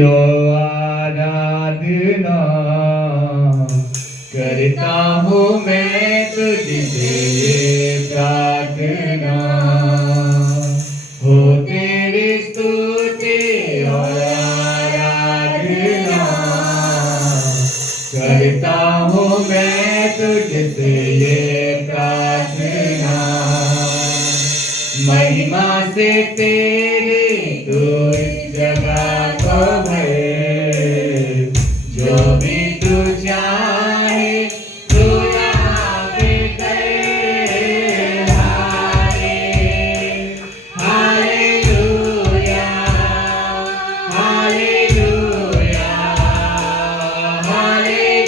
जो आराधना करता हूँ मैं तुझसे ये प्रार्थना हो तेरी स्तुति और आराधना करता हूँ मैं तुझसे ये प्रार्थना महिमा से तेरी तू इस जगह को भर जो भी तू चाहे तू यहाँ पे कर हालेलुया हालेलुया हालेलुया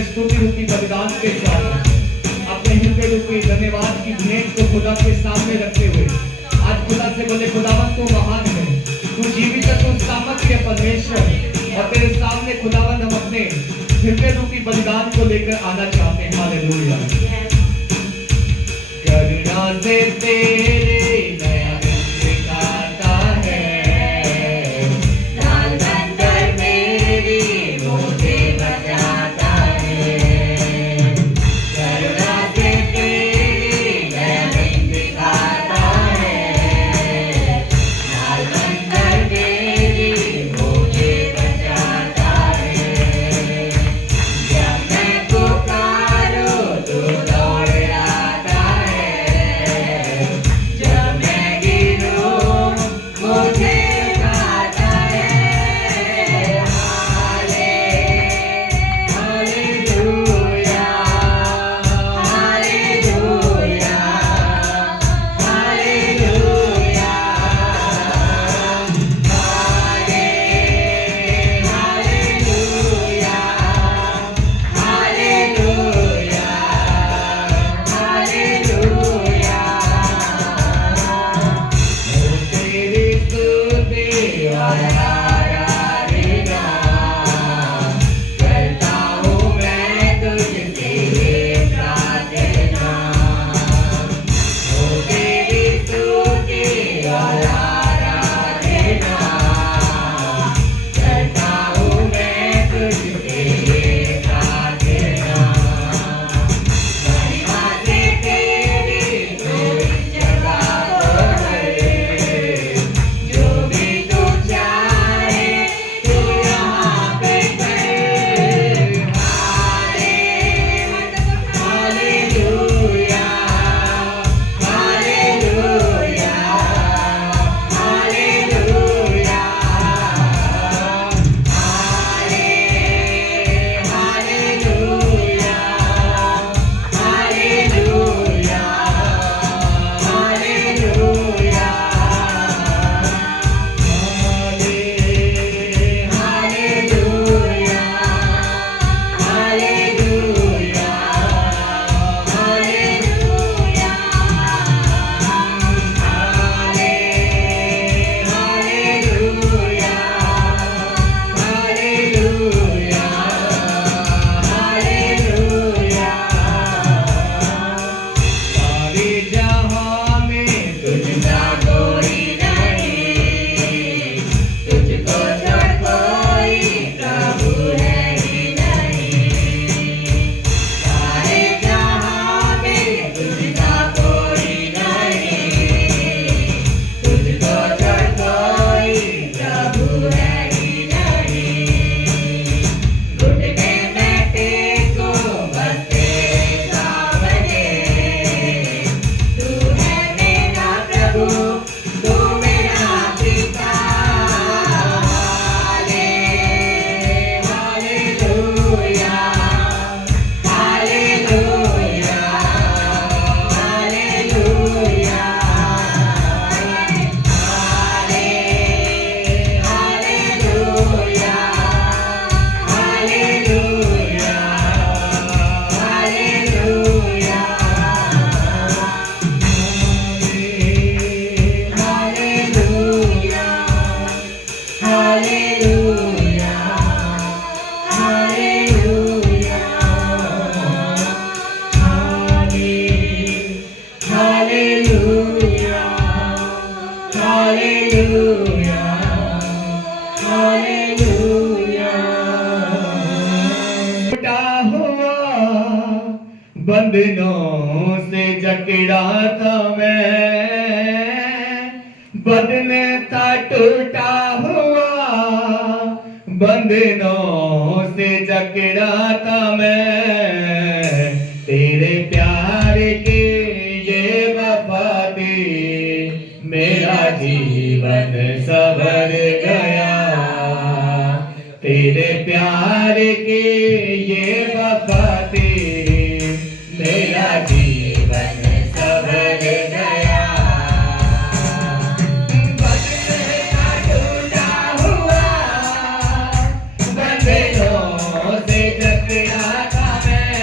स्तुति रूपी बलिदान के साथ अपने हृदय रूपी धन्यवाद की भेंट को खुदा के सामने रखते हुए आज खुदा से बोले खुदावन तू महान है, तू जीवित है, तू सामर्थ्य परमेश्वर और तेरे सामने खुदावन हम अपने हृदय रूपी बलिदान को लेकर आना चाहते हैं। हालेलुया। करुणा से तेरे टूटा हुआ बंधनों से जकड़ा था मैं, बदले था टूटा हुआ बंधनों से जकड़ा था मैं, तेरे प्यार के ये वफा दे मेरा जीवन संवर गया, तेरे प्यार के ये वफा दे मेरा जीवन संवर गया। बदले का टूटा हुआ बंधनों से जकड़ा था मैं,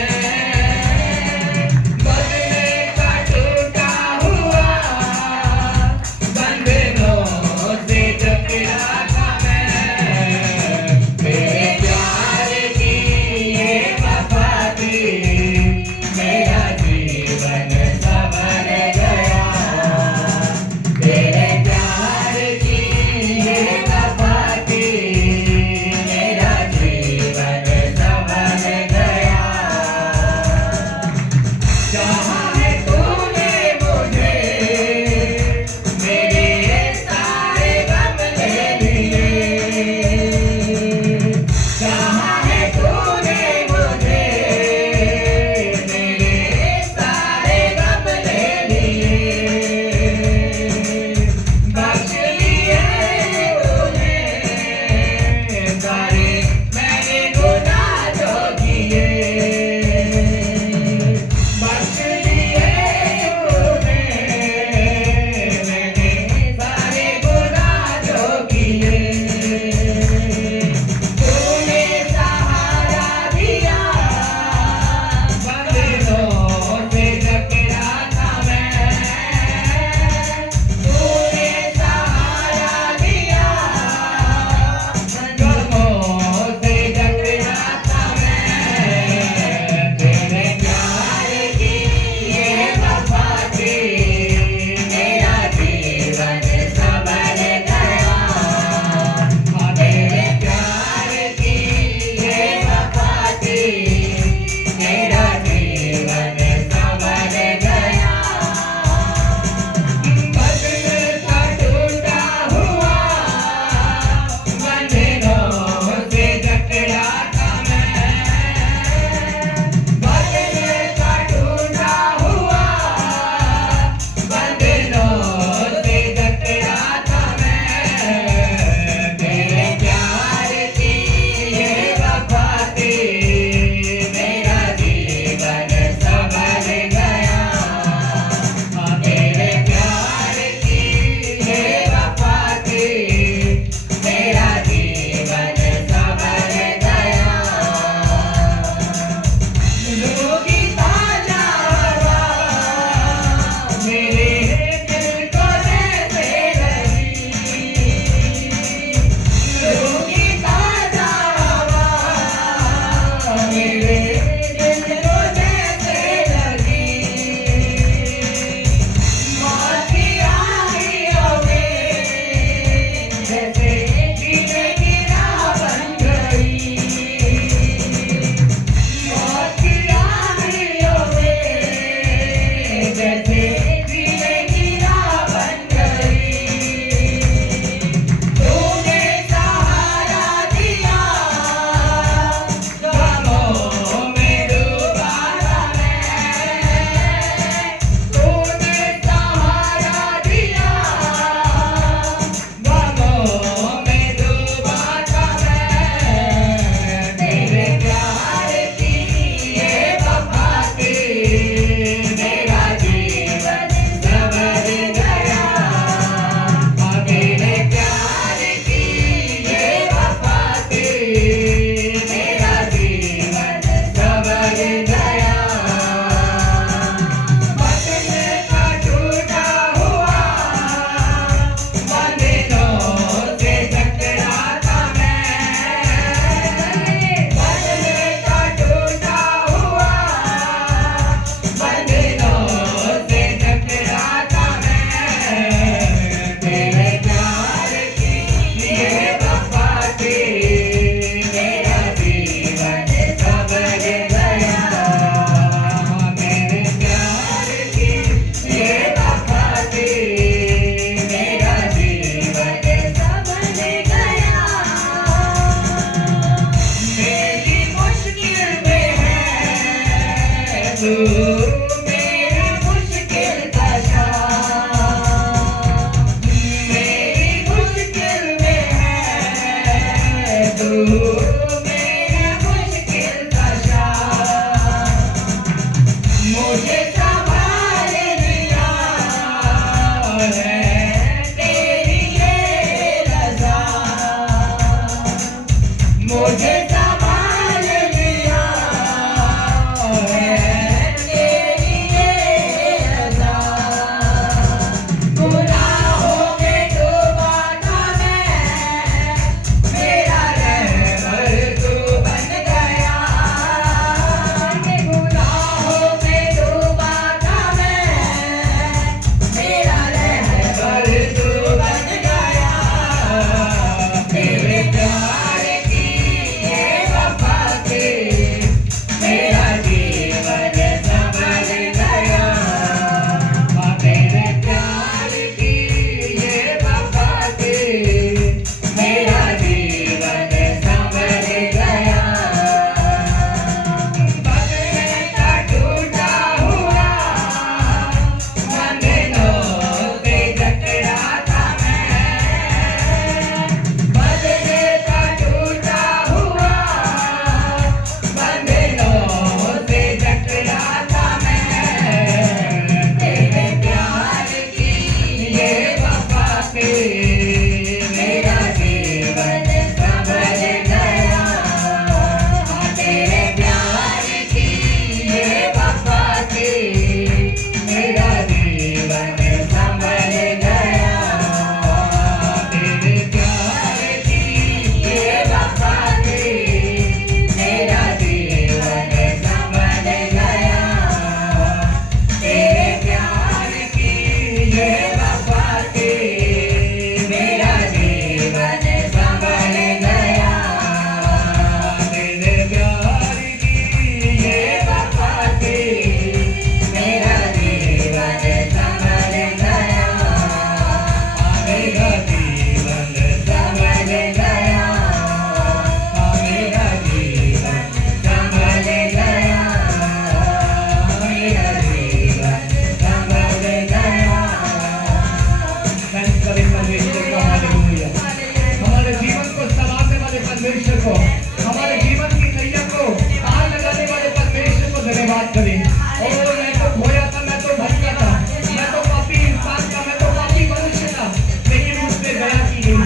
बदले का टूटा हुआ बंधनों से जकड़ा था मैं, तेरे प्यार की मुझे संभाल लिया है तेरी ये अदा। गुनाहों में डूबा था मैं, मेरा रहबर तू बन गया। गुनाहों में डूबा था मैं, मेरा रहबर तू बन गया। तेरे प्यार की ये वफा से मेरा जीवन संभल गया। हाँ, तेरे प्यार की ये वफा से मेरा जीवन संभल गया। बदले का टूटा हुआ बंधनों से जकड़ा था मैं। बदले का टूटा हुआ बंधनों से जकड़ा था मैं। तेरे प्यार की ये वफा से मेरा जीवन संभल गया। हाँ, तेरे प्यार की ये वफा से मेरा जीवन संभल गया। तेरे प्यार की ये वफा से मेरा जीवन संभल गया। तेरे प्यार की ये वफा से मेरा जीवन संभल गया। तेरे प्यार की ये वफा से मेरा जीवन संभल गया। मेरा जीवन संभल गया। मेरा जीवन संभल गया। मेरा जीवन संभल गया। थैंक्स करें परमेश्वर को। हालेलुया। हमारे जीवन को संवारने वाले परमेश्वर को, हमारे जीवन की नैया को पार लगाने वाले परमेश्वर को धन्यवाद करें। और मैं तो खोया था, मैं तो भटका था, मैं तो पापी इंसान था, मैं तो पापी मनुष्य था, लेकिन मुझसे दया की गई,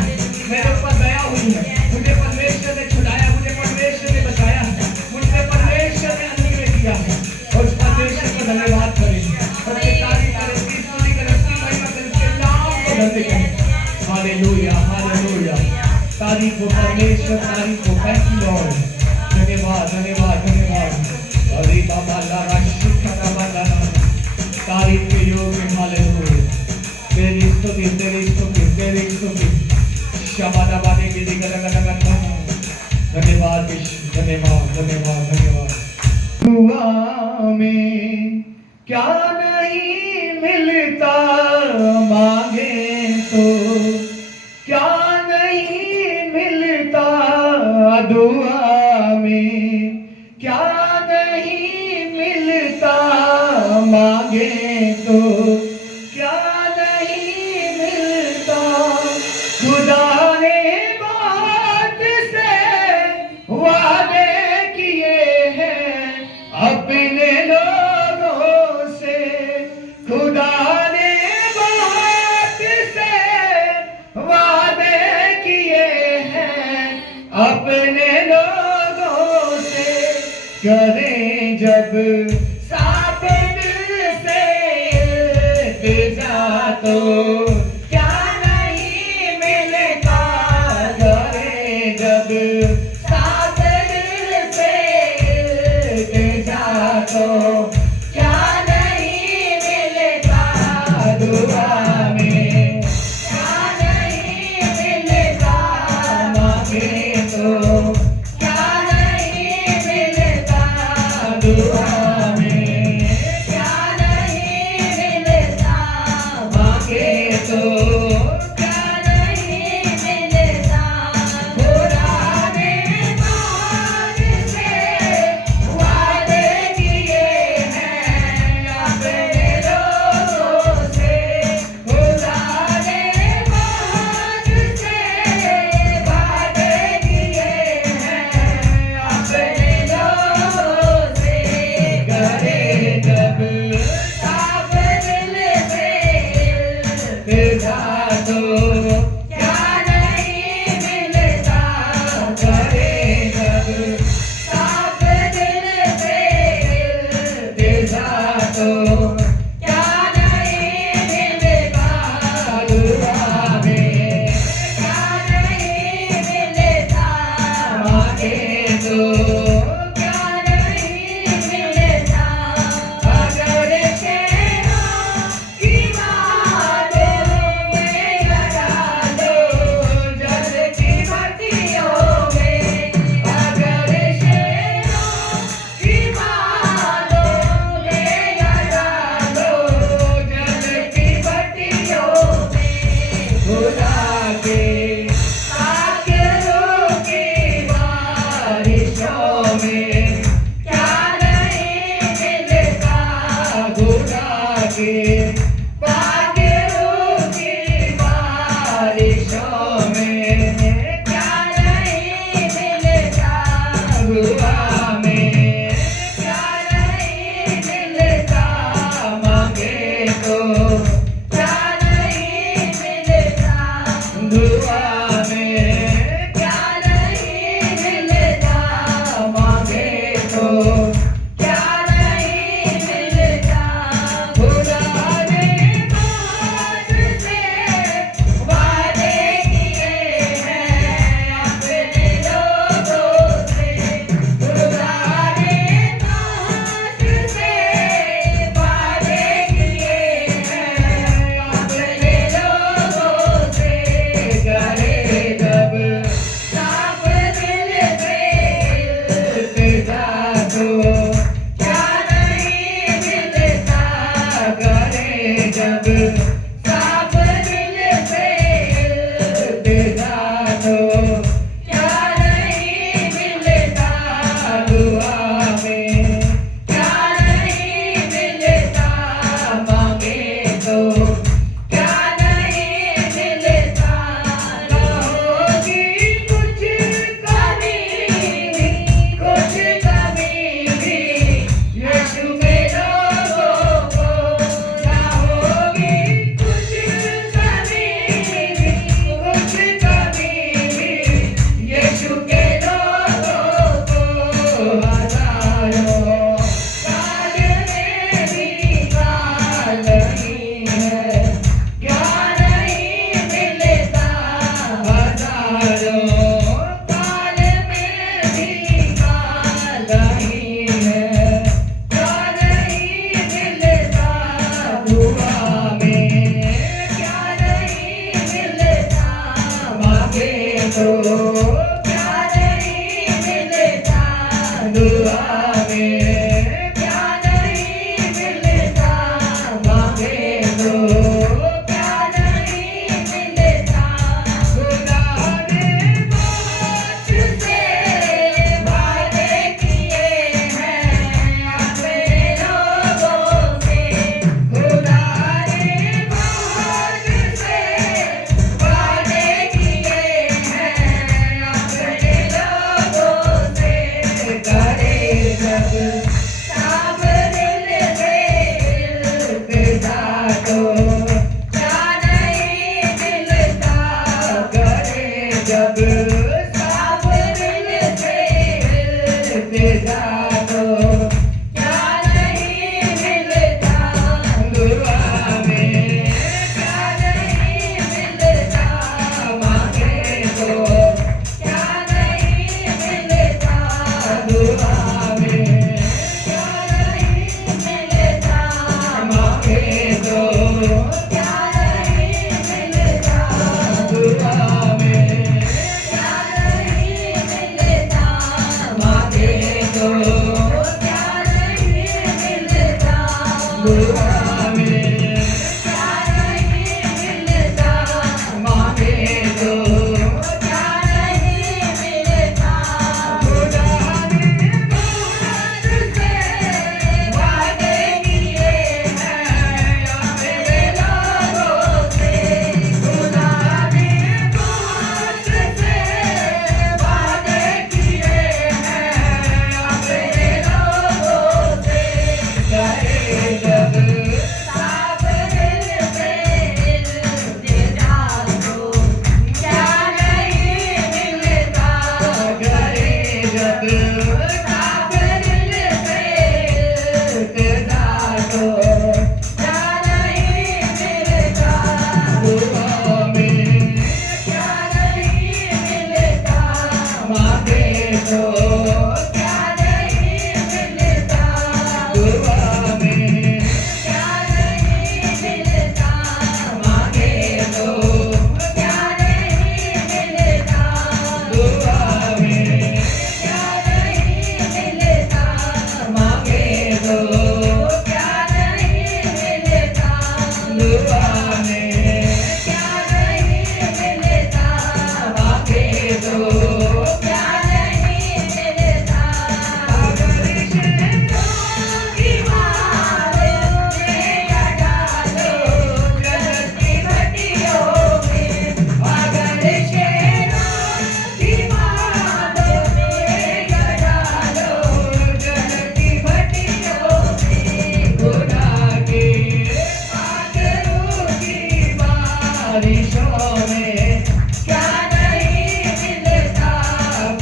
मेरे ऊपर दया हुई है। मुझे परमेश्वर ने छुड़ाया, मुझे परमेश्वर ने बचाया, मुझे परमेश्वर ने अनुग्रह किया है। और उस परमेश्वर को धन्यवाद करें, उसकी तारीफ करें, उसकी स्तुति करें, उसकी महिमा करें, उसके नाम को धन्य करें। Hallelujah, hallelujah. तारीफ हो परमेश्वर, तारीफ हो। Thank you Lord. धन्यवाद, धन्यवाद, धन्यवाद। अरे बाबा लारा शुक्र बाबा, तारीफ के योग्य। हालेलुया। तेरी स्तुति, तेरी स्तुति, तेरी स्तुति। शबादा बादे की दिगलगलगल। धन्यवाद विश्व, धन्यवाद, धन्यवाद, धन्यवाद। दुआ में क्या नहीं मिलता, मांगे तो क्या नहीं मिलता। दुआ में क्या नहीं मिलता, मांगे तो क्या नहीं मिलता। खुदा ने बात से वादे किए हैं अपने लोगों से। खुदा ने बात से वादे किए हैं अपने लोगों से। करें जब साफ दिल से इल्तिजा तो क्या नहीं मिलता। करें जब साफ दिल से इल्तिजा तो क्या नहीं मिलता। दुआ में क्या नहीं मिलता, मांगे तो क्या नहीं मिलता। दुआ में क्या नहीं मिलता, मांगे तो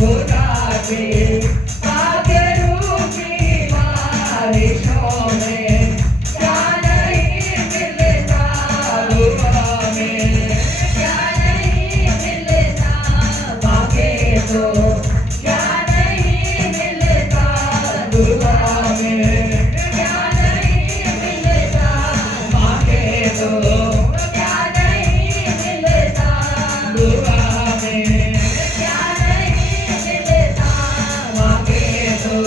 खुदा के पाक रूपी बारिशों में क्या नहीं मिलता दुआ में, क्या नहीं मिलता मांगे तो क्या नहीं मिलता दुआ में, क्या नहीं मिलता मांगे तो क्या नहीं मिलता दुआ में, क्या नहीं मिलता मांगे तो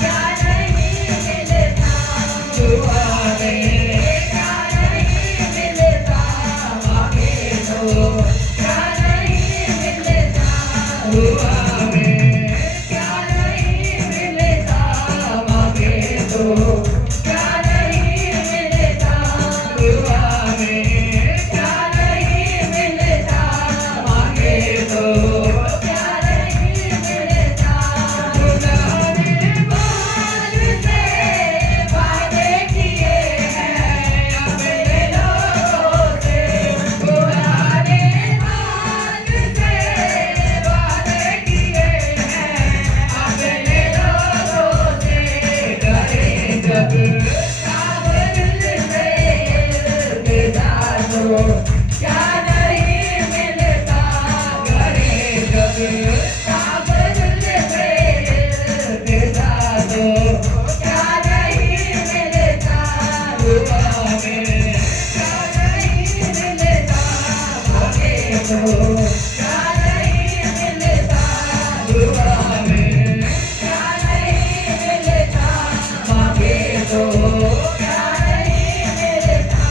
क्या नहीं मिलता दुआ में, क्या नहीं मिलता मांगे तो क्या नहीं मिलता दुआ में, क्या नहीं मिलता मांगे तो क्या नहीं मिलता दुआ में, क्या नहीं मिलता मांगे तो क्या नहीं मिलता। खुदा ने बाल से वादे किए हैं अपने लोगों से, खुदा ने बाल से वादे किए हैं अपने लोगों से, करे जब काबिल से इल्तिजा तो क्या नहीं मिलता, करे जब काबिल से इल्तिजा तो क्या नहीं मिलता दुआ में, क्या नहीं मिलता मांगे तो क्या नहीं मिलता दुआ में, क्या नहीं मिलता मांगे तो क्या नहीं मिलता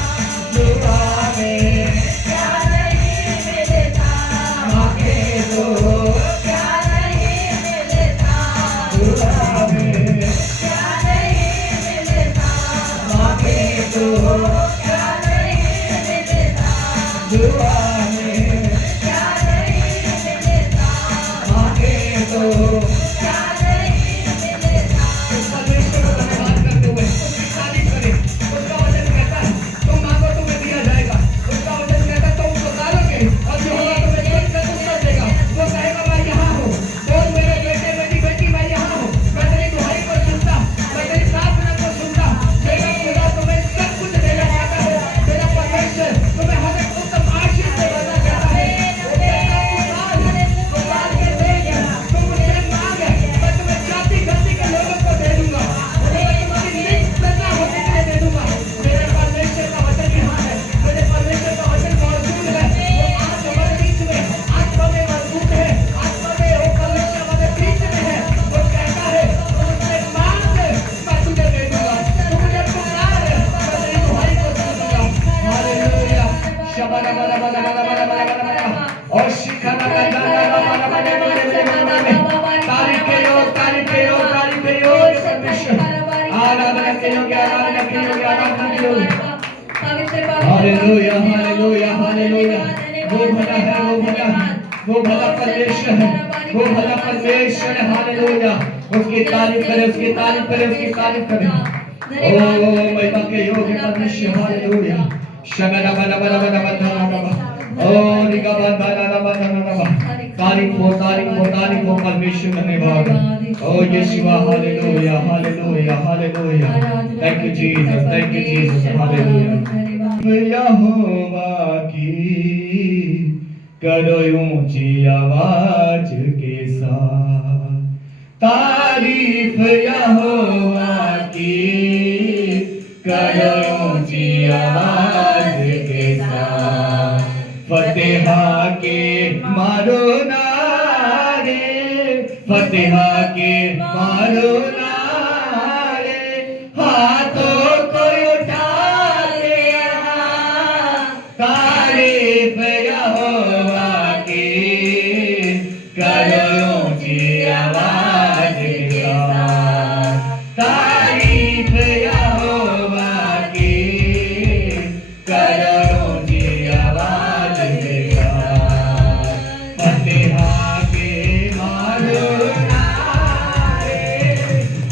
दुआ में, क्या नहीं मिलता मांगे तो क्या नहीं मिलता दुआ में, क्या नहीं मिलता मांगे तो क्या नहीं मिलता दुआ में, क्या नहीं मिलता मांगे तो क्या नहीं मिलता। परमेश्वर को धन्यवाद करते हुए उसकी तारीफ करें। उसका वचन कहता है तुम मांगो तुम्हें दिया जाएगा, उसका वचन कहता है तुम पुकारोगे और यहोवा तुम्हें तुरंत उत्तर देगा। वो कहेगा मैं यहाँ हूँ, बोल मेरे बेटे मेरी बेटी मैं यहाँ हूँ, मैं तेरी दुहाई को सुनता, मैं तेरी प्रार्थना को सुनता। मेरा खुदा तुम्हें सब कुछ देना चाहता है, मेरा परमेश्वर तुम्हें हर एक उत्तम आशीष देना चाहता है। वो कहता है पुकार के देंगे, तुम मुझसे मांगे मैं तुम्हें जाति जाति के लोगों को दे दूंगा, मैं तुम्हारी लिस्ट सजा होने के लिए दे दूंगा। मेरे परमेश्वर का वचन यहाँ है, मेरे परमेश्वर का वचन मौजूद है। वो आज हमारे बीच में आत्मा में मजबूत है, आत्मा में वो परमेश्वर हमारे बीच में है। वो कहता है तुम मुझसे मांग मैं तुझे दे दूंगा, तू मुझे पुकार मैं तेरी दुहाई को सुन दूंगा। हालेलुया शबा बला बला बला बला बला बला बला और शिखरा का जाना बला बला बला तारीफ के योग तारीफ के योग तारीफ के योग परमेश्वर आराधना के योग आराधना के योग आराधना के योग। Hallelujah hallelujah hallelujah. वो भला है, वो भला है, वो भला परमेश्वर है, वो भला परमेश्वर है। हालेलुया। उसकी तारीफ करें, उसकी तारीफ करें, उसकी तारीफ करें। ओ महिमा के योग्य परमेश्वर। हालेलुया शगना बला बला बला बला बला ओ निका बंदा ना बंदा ना तारीफ हो परमेश्वर धन्यवाद। ओ यीशुआ hallelujah hallelujah hallelujah. Thank you Jesus, thank you Jesus. Hallelujah. यहोवा की करो ऊंची आवाज के साथ तारीफ, यहोवा की करो ऊंची आवाज के साथ। फतेहा के मारो नारे, फतेहा के मारो नारे, हाथों को उठा के तारीफ यहोवा की करो ऊंची आवाज के साथ। तारीफ यहोवा की करो ऊंची आवाज के साथ। फतेहा के मारो नारे,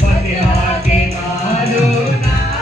फतेहा के मारो नारे,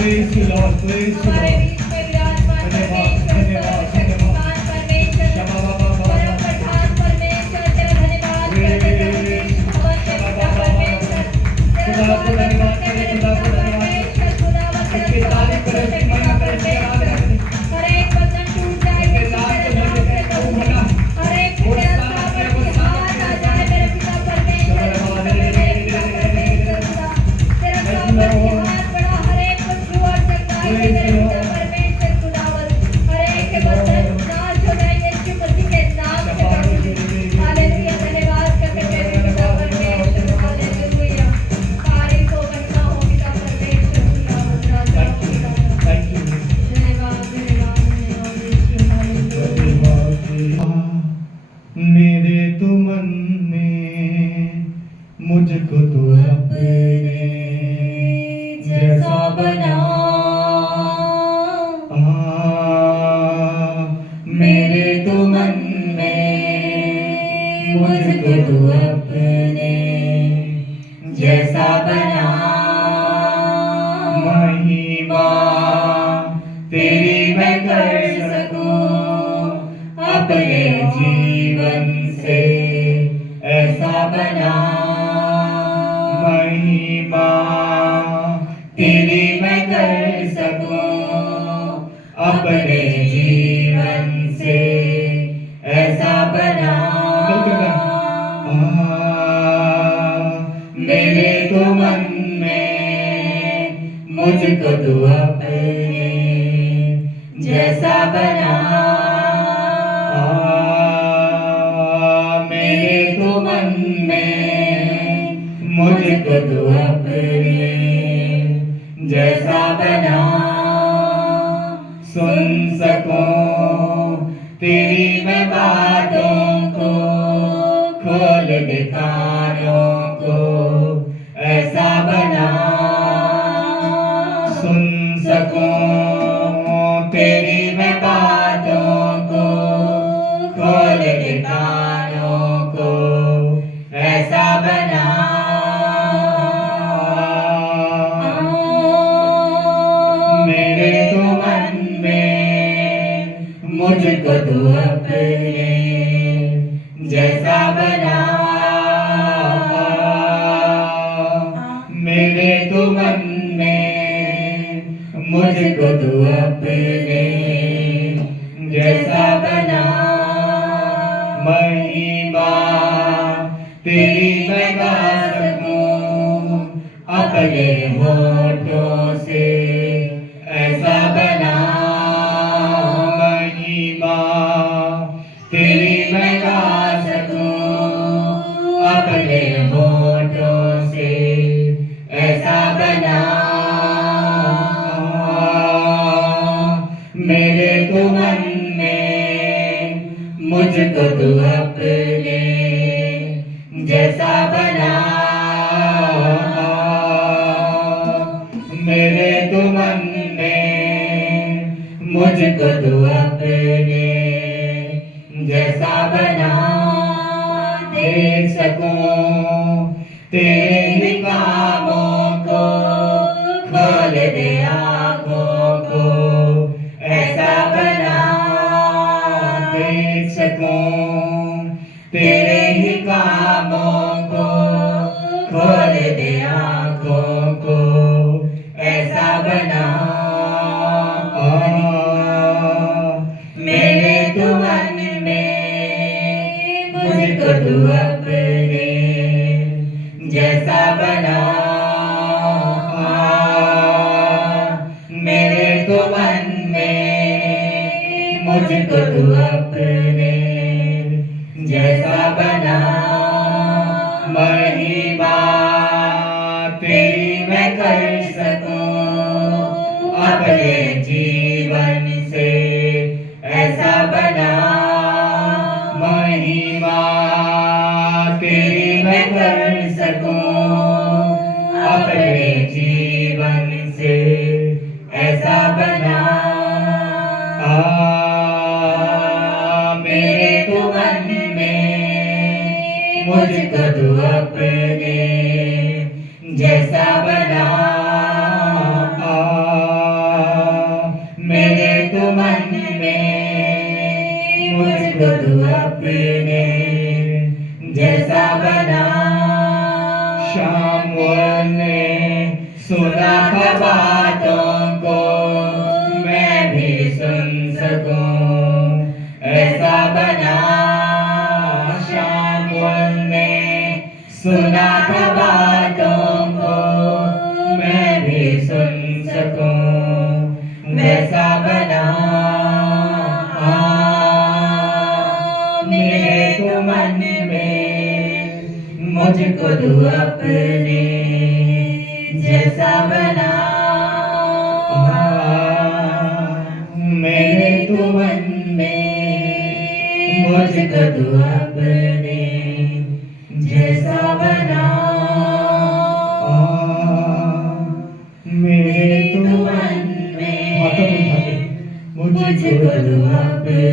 Praise you, Lord. Praise you, हमारे Lord. बीच में विराजमान परमेश्वर, सर्वशक्तिमान परमेश्वर, परम प्रधान परमेश्वर, तेरा धन्यवाद करते प्रभु यीशु भगवान के पिता परमेश्वर, तेरा बहुत बहुत करते मेरे पिता परमेश्वर, खुदावंद तेरा स्वागत करते पिता परमेश्वर। हर एक बंधन टूट जाए यीशु तेरे नाम से प्रभु, हर एक में तेरा सामर्थ के हाथ आ जाए मेरे पिता परमेश्वर, मेरे पिता परमेश्वर खुदा, तेरा सामर्थ के हाथ बढ़ा, हर एक को छू और चंगाई दे मेरे पिता परमेश्वर खुदावंद, हर एक के बंधन नाश हो जाए यीशु मसीह के नाम से प्रभु। हालेलुया, धन्यवाद करते मेरे पिता परमेश्वर, हालेलुया, तारीफ हो महिमा हो पिता परमेश्वर खुदावंद, राजा हो खुदावंद। Thank you. धन्यवाद धन्यवाद धन्यवाद यीशु, हालेलुया। मेरे तो मन में मुझको तो अपने जैसा बना, मेरे तो मन में मुझको तो अपने जैसा बना, महिमा तेरी मैं कर सकूं अपने जीवन से ऐसा बना, महिमा तेरी मैं कर सकूं अपने जीवन से ऐसा बना। मेरे तो मन में मुझको तो अपने जैसा बना, मेरे तो मन में मुझको तो अपने जैसा बना, सुन सकूं तेरी मैं बातों को, खोल दे कानों को ऐसा बना, सुन सकूं तेरी मैं बातों को, खोल दे कानों को ऐसा बना। मेरे तो मन में मुझको तो अपने जैसा बना, मेरे तो मन में मुझको तो अपने जैसा बना, महिमा तेरी मैं गा सकूं अपने होठों से ऐसा बना, महिमा तेरी मैं गा सकूं अपने होठों से ऐसा बना। मेरे तो मन में मुझको तो अपने जैसा बना, मेरे तो मन में मुझको तो अपने जैसा बना, देख सकूं तेरे ही कामों को, खोल दे आँखों को ऐसा बना, देख सकूं तेरे ही कामों को, खोल दे आँखों को ऐसा बना। मेरे तो मन में मुझको तो अपने जैसा बना, मेरे तो मन में मुझको तो अपने जैसा बना, महिमा तेरी मैं कर सकूं अपने जीवन से ऐसा बना, महिमा तेरी मैं कर सकूं अपने जीवन से ऐसा बना। मेरे तो मन में मुझको तो अपने जैसा बना, बातों को मैं भी सुन सकूं, ऐसा बना शामुएल ने सुना था बातों को मैं भी सुन सकूं, वैसा बना मेरे तो मन में मुझको तू अपने जैसा बना, मेरे तो मन में मुझको तू अपने जैसा बना, मेरे तो मन में मुझको तू अपने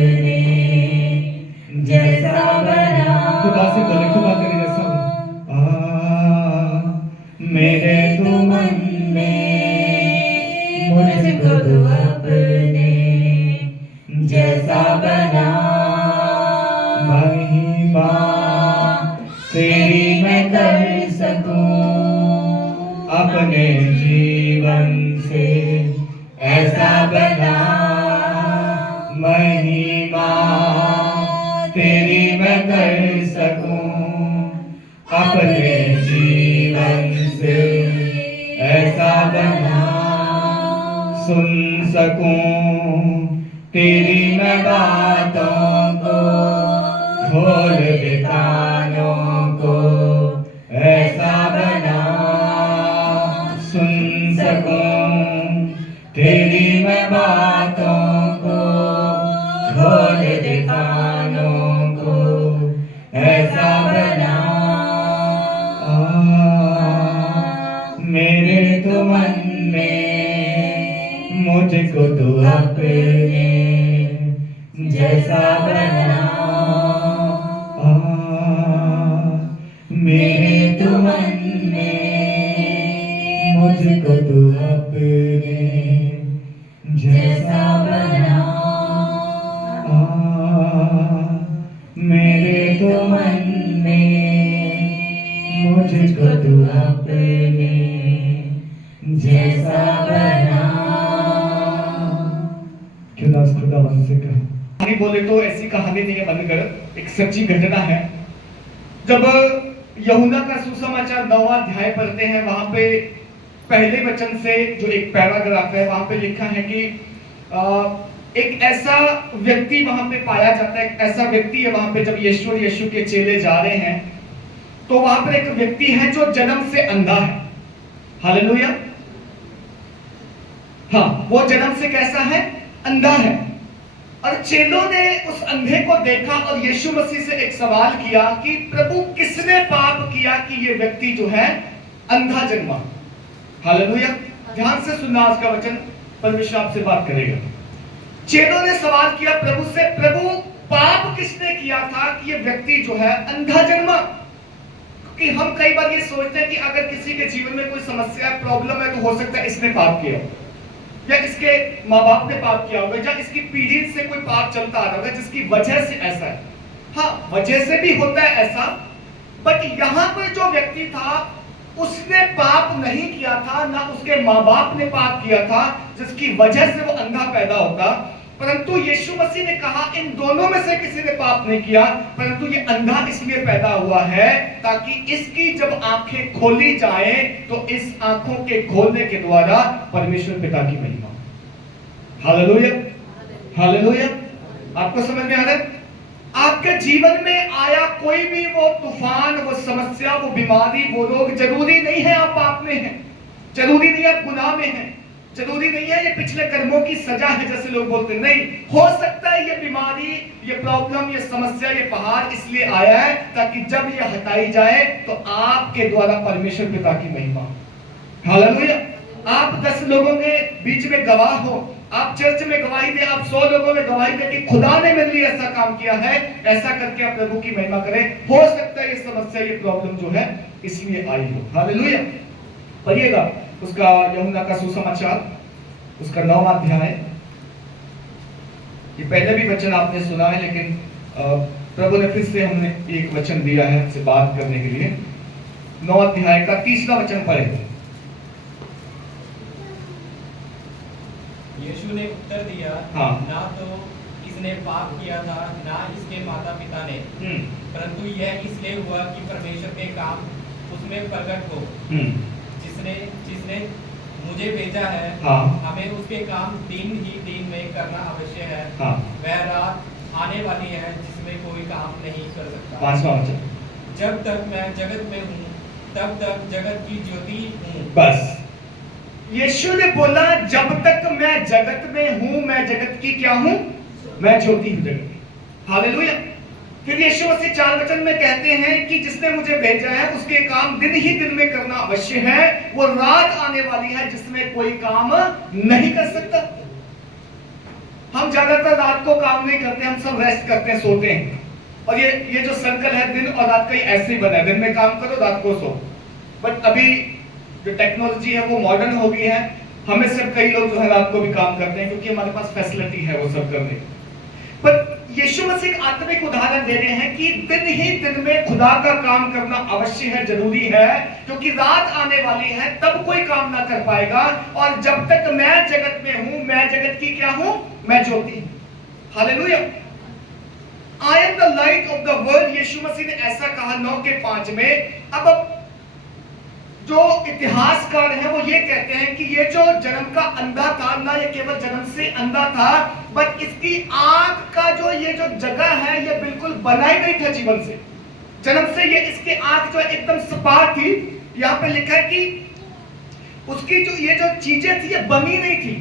जैसा बना। खुदा से बोले, खुदा तेरे जैसा हो। मेरे तो मन में मुझको तू अपने जैसा बना, महिमा तेरी मैं कर सकूं अपने जीवन से, ऐसा बना महिमा तेरी मैं कर सकूं अपने जीवन से, ऐसा बना सुन सकूं तेरी मैं बातों को, खोल दे कानों को, ऐसा बना सुन सकूं तेरी मैं बातों को, खोल दे कानों को, ऐसा बना मेरे तो मन में मुझको तू अपने जैसा बना, मेरे तो मन में मुझको तू अपने जैसा बना, मेरे तो मन में मुझको तू अपने जैसा बना। क्यों ना खुदावन से कहें, कहानी बोले तो ऐसी कहानी नहीं है बनकर, एक सच्ची घटना है। जब यूहन्ना का सुसमाचार 9वां अध्याय पढ़ते हैं, वहां पे पहले वचन से जो एक पैराग्राफ है वहां पे लिखा है कि एक ऐसा व्यक्ति वहां पे पाया जाता है, एक ऐसा व्यक्ति है वहां पे। जब यीशु और यीशु के चेले जा रहे हैं तो वहां पर एक व्यक्ति है जो जन्म से अंधा है। हालेलुया। हाँ, वो जन्म से कैसा है? अंधा है। और चेलों ने उस अंधे को देखा और यीशु मसीह से एक सवाल किया कि प्रभु किसने पाप किया कि ये व्यक्ति जो है अंधा जन्मा। हालेलुया। ध्यान से सुनना आज का वचन, परमेश्वर आपसे बात करेगा। चेलों ने सवाल किया प्रभु से, प्रभु पाप किसने किया था कि ये व्यक्ति जो है अंधा जन्मा? क्योंकि हम कई बार ये सोचते हैं कि अगर किसी के जीवन में कोई समस्या है, प्रॉब्लम है, तो हो सकता है इसने पाप किया, या इसके माँ बाप ने पाप किया होगा, या इसकी पीढ़ी से कोई पाप चलता आ रहा होगा जिसकी वजह से ऐसा है। हाँ, वजह से भी होता है ऐसा, बट यहाँ पर जो व्यक्ति था उसने पाप नहीं किया था, ना उसके माँ बाप ने पाप किया था जिसकी वजह से वो अंधा पैदा होता। परंतु यीशु मसीह ने कहा इन दोनों में से किसी ने पाप नहीं किया, परंतु ये अंधा इसलिए पैदा हुआ है ताकि इसकी जब आंखें खोली जाए तो इस आंखों के खोलने के द्वारा परमेश्वर पिता की महिमा। Hallelujah, hallelujah. आपको समझ में आ रहा है? आपके जीवन में आया कोई भी वो तूफान, वो समस्या, वो बीमारी, वो रोग, जरूरी नहीं है आप पाप में हैं, जरूरी नहीं आप गुनाह में हैं, जरूरी नहीं है ये पिछले कर्मों की सजा है जैसे लोग बोलते हैं। नहीं, हो सकता है ये बीमारी, ये प्रॉब्लम, ये समस्या, ये पहाड़ इसलिए आया है ताकि जब ये हटाई जाए तो आपके द्वारा परमेश्वर पिता की महिमा। हालेलुया। आप 10 लोगों के बीच में गवाह हो, आप चर्च में गवाही दे, आप 100 लोगों में गवाही दे कि खुदा ने मेरे लिए ऐसा काम किया है, ऐसा करके आप प्रभु की महिमा करें। हो सकता है ये समस्या, ये प्रॉब्लम जो है इसलिए आई हो। हालेलुया। पढ़िएगा उसका यूहन्ना का सुसमाचार, उसका 9वां अध्याय। ये पहले भी वचन आपने सुना है, लेकिन प्रभु ने फिर से हमने एक वचन दिया है हमसे बात करने के लिए। 9 अध्याय का 30वां वचन पढ़े। यीशु ने उत्तर दिया, हाँ। ना तो इसने पाप किया था, ना इसके माता पिता ने, परंतु यह इसलिए हुआ कि परमेश्वर के काम उसमें प्रकट हो। जिसने जिसने मुझे भेजा है, हाँ। हमें उसके काम दिन ही दिन में करना आवश्यक है। हाँ। वह रात आने वाली है जिसमें कोई काम नहीं कर सकता। 5वां वचन। जब तक मैं जगत में हूँ, तब तक जगत की ज्योति हूँ। बस यीशु ने बोला, जब तक मैं जगत में हूं, मैं जगत की क्या हूं? मैं ज्योति हूं जगत की। हालेलुया। फिर यीशु मसीह 4 वचन में कहते हैं कि जिसने मुझे भेजा है उसके काम दिन ही दिन में करना अवश्य है। वो रात आने वाली है जिसमें कोई काम नहीं कर सकता। हम ज्यादातर रात को काम नहीं करते, हम सब रेस्ट करते हैं, सोते हैं। और ये जो सर्कल है दिन और रात का, ही ऐसे ही बना है, दिन में काम करो, रात को सो। बट अभी जो टेक्नोलॉजी है वो मॉडर्न हो गई है। हमें सब, कई लोग जो है रात को भी काम करते हैं क्योंकि हमारे पास फैसिलिटी है वो सब करने की। पर यीशु मसीह एक आत्मिक उदाहरण दे रहे हैं कि दिन ही दिन में खुदा का काम करना अवश्य है, जरूरी है, क्योंकि रात आने वाली है तब कोई काम ना कर पाएगा। और जब तक मैं जगत में हूं, मैं जगत की क्या हूं? मैं ज्योति हूं। Hallelujah. I am the light of the world, यीशु मसीह ने ऐसा कहा 9:5 में। अब जो इतिहासकार हैं वो ये कहते हैं कि ये जो जन्म का अंधा था ना, ये केवल जन्म से अंधा था, बट इसकी आंख का जो ये जो जगह है ये बिल्कुल बना ही नहीं था जीवन से। जन्म से ये इसके आंख जो एकदम सपाट थी। यहाँ पे लिखा है कि उसकी जो ये जो चीजें थी ये बनी नहीं थी।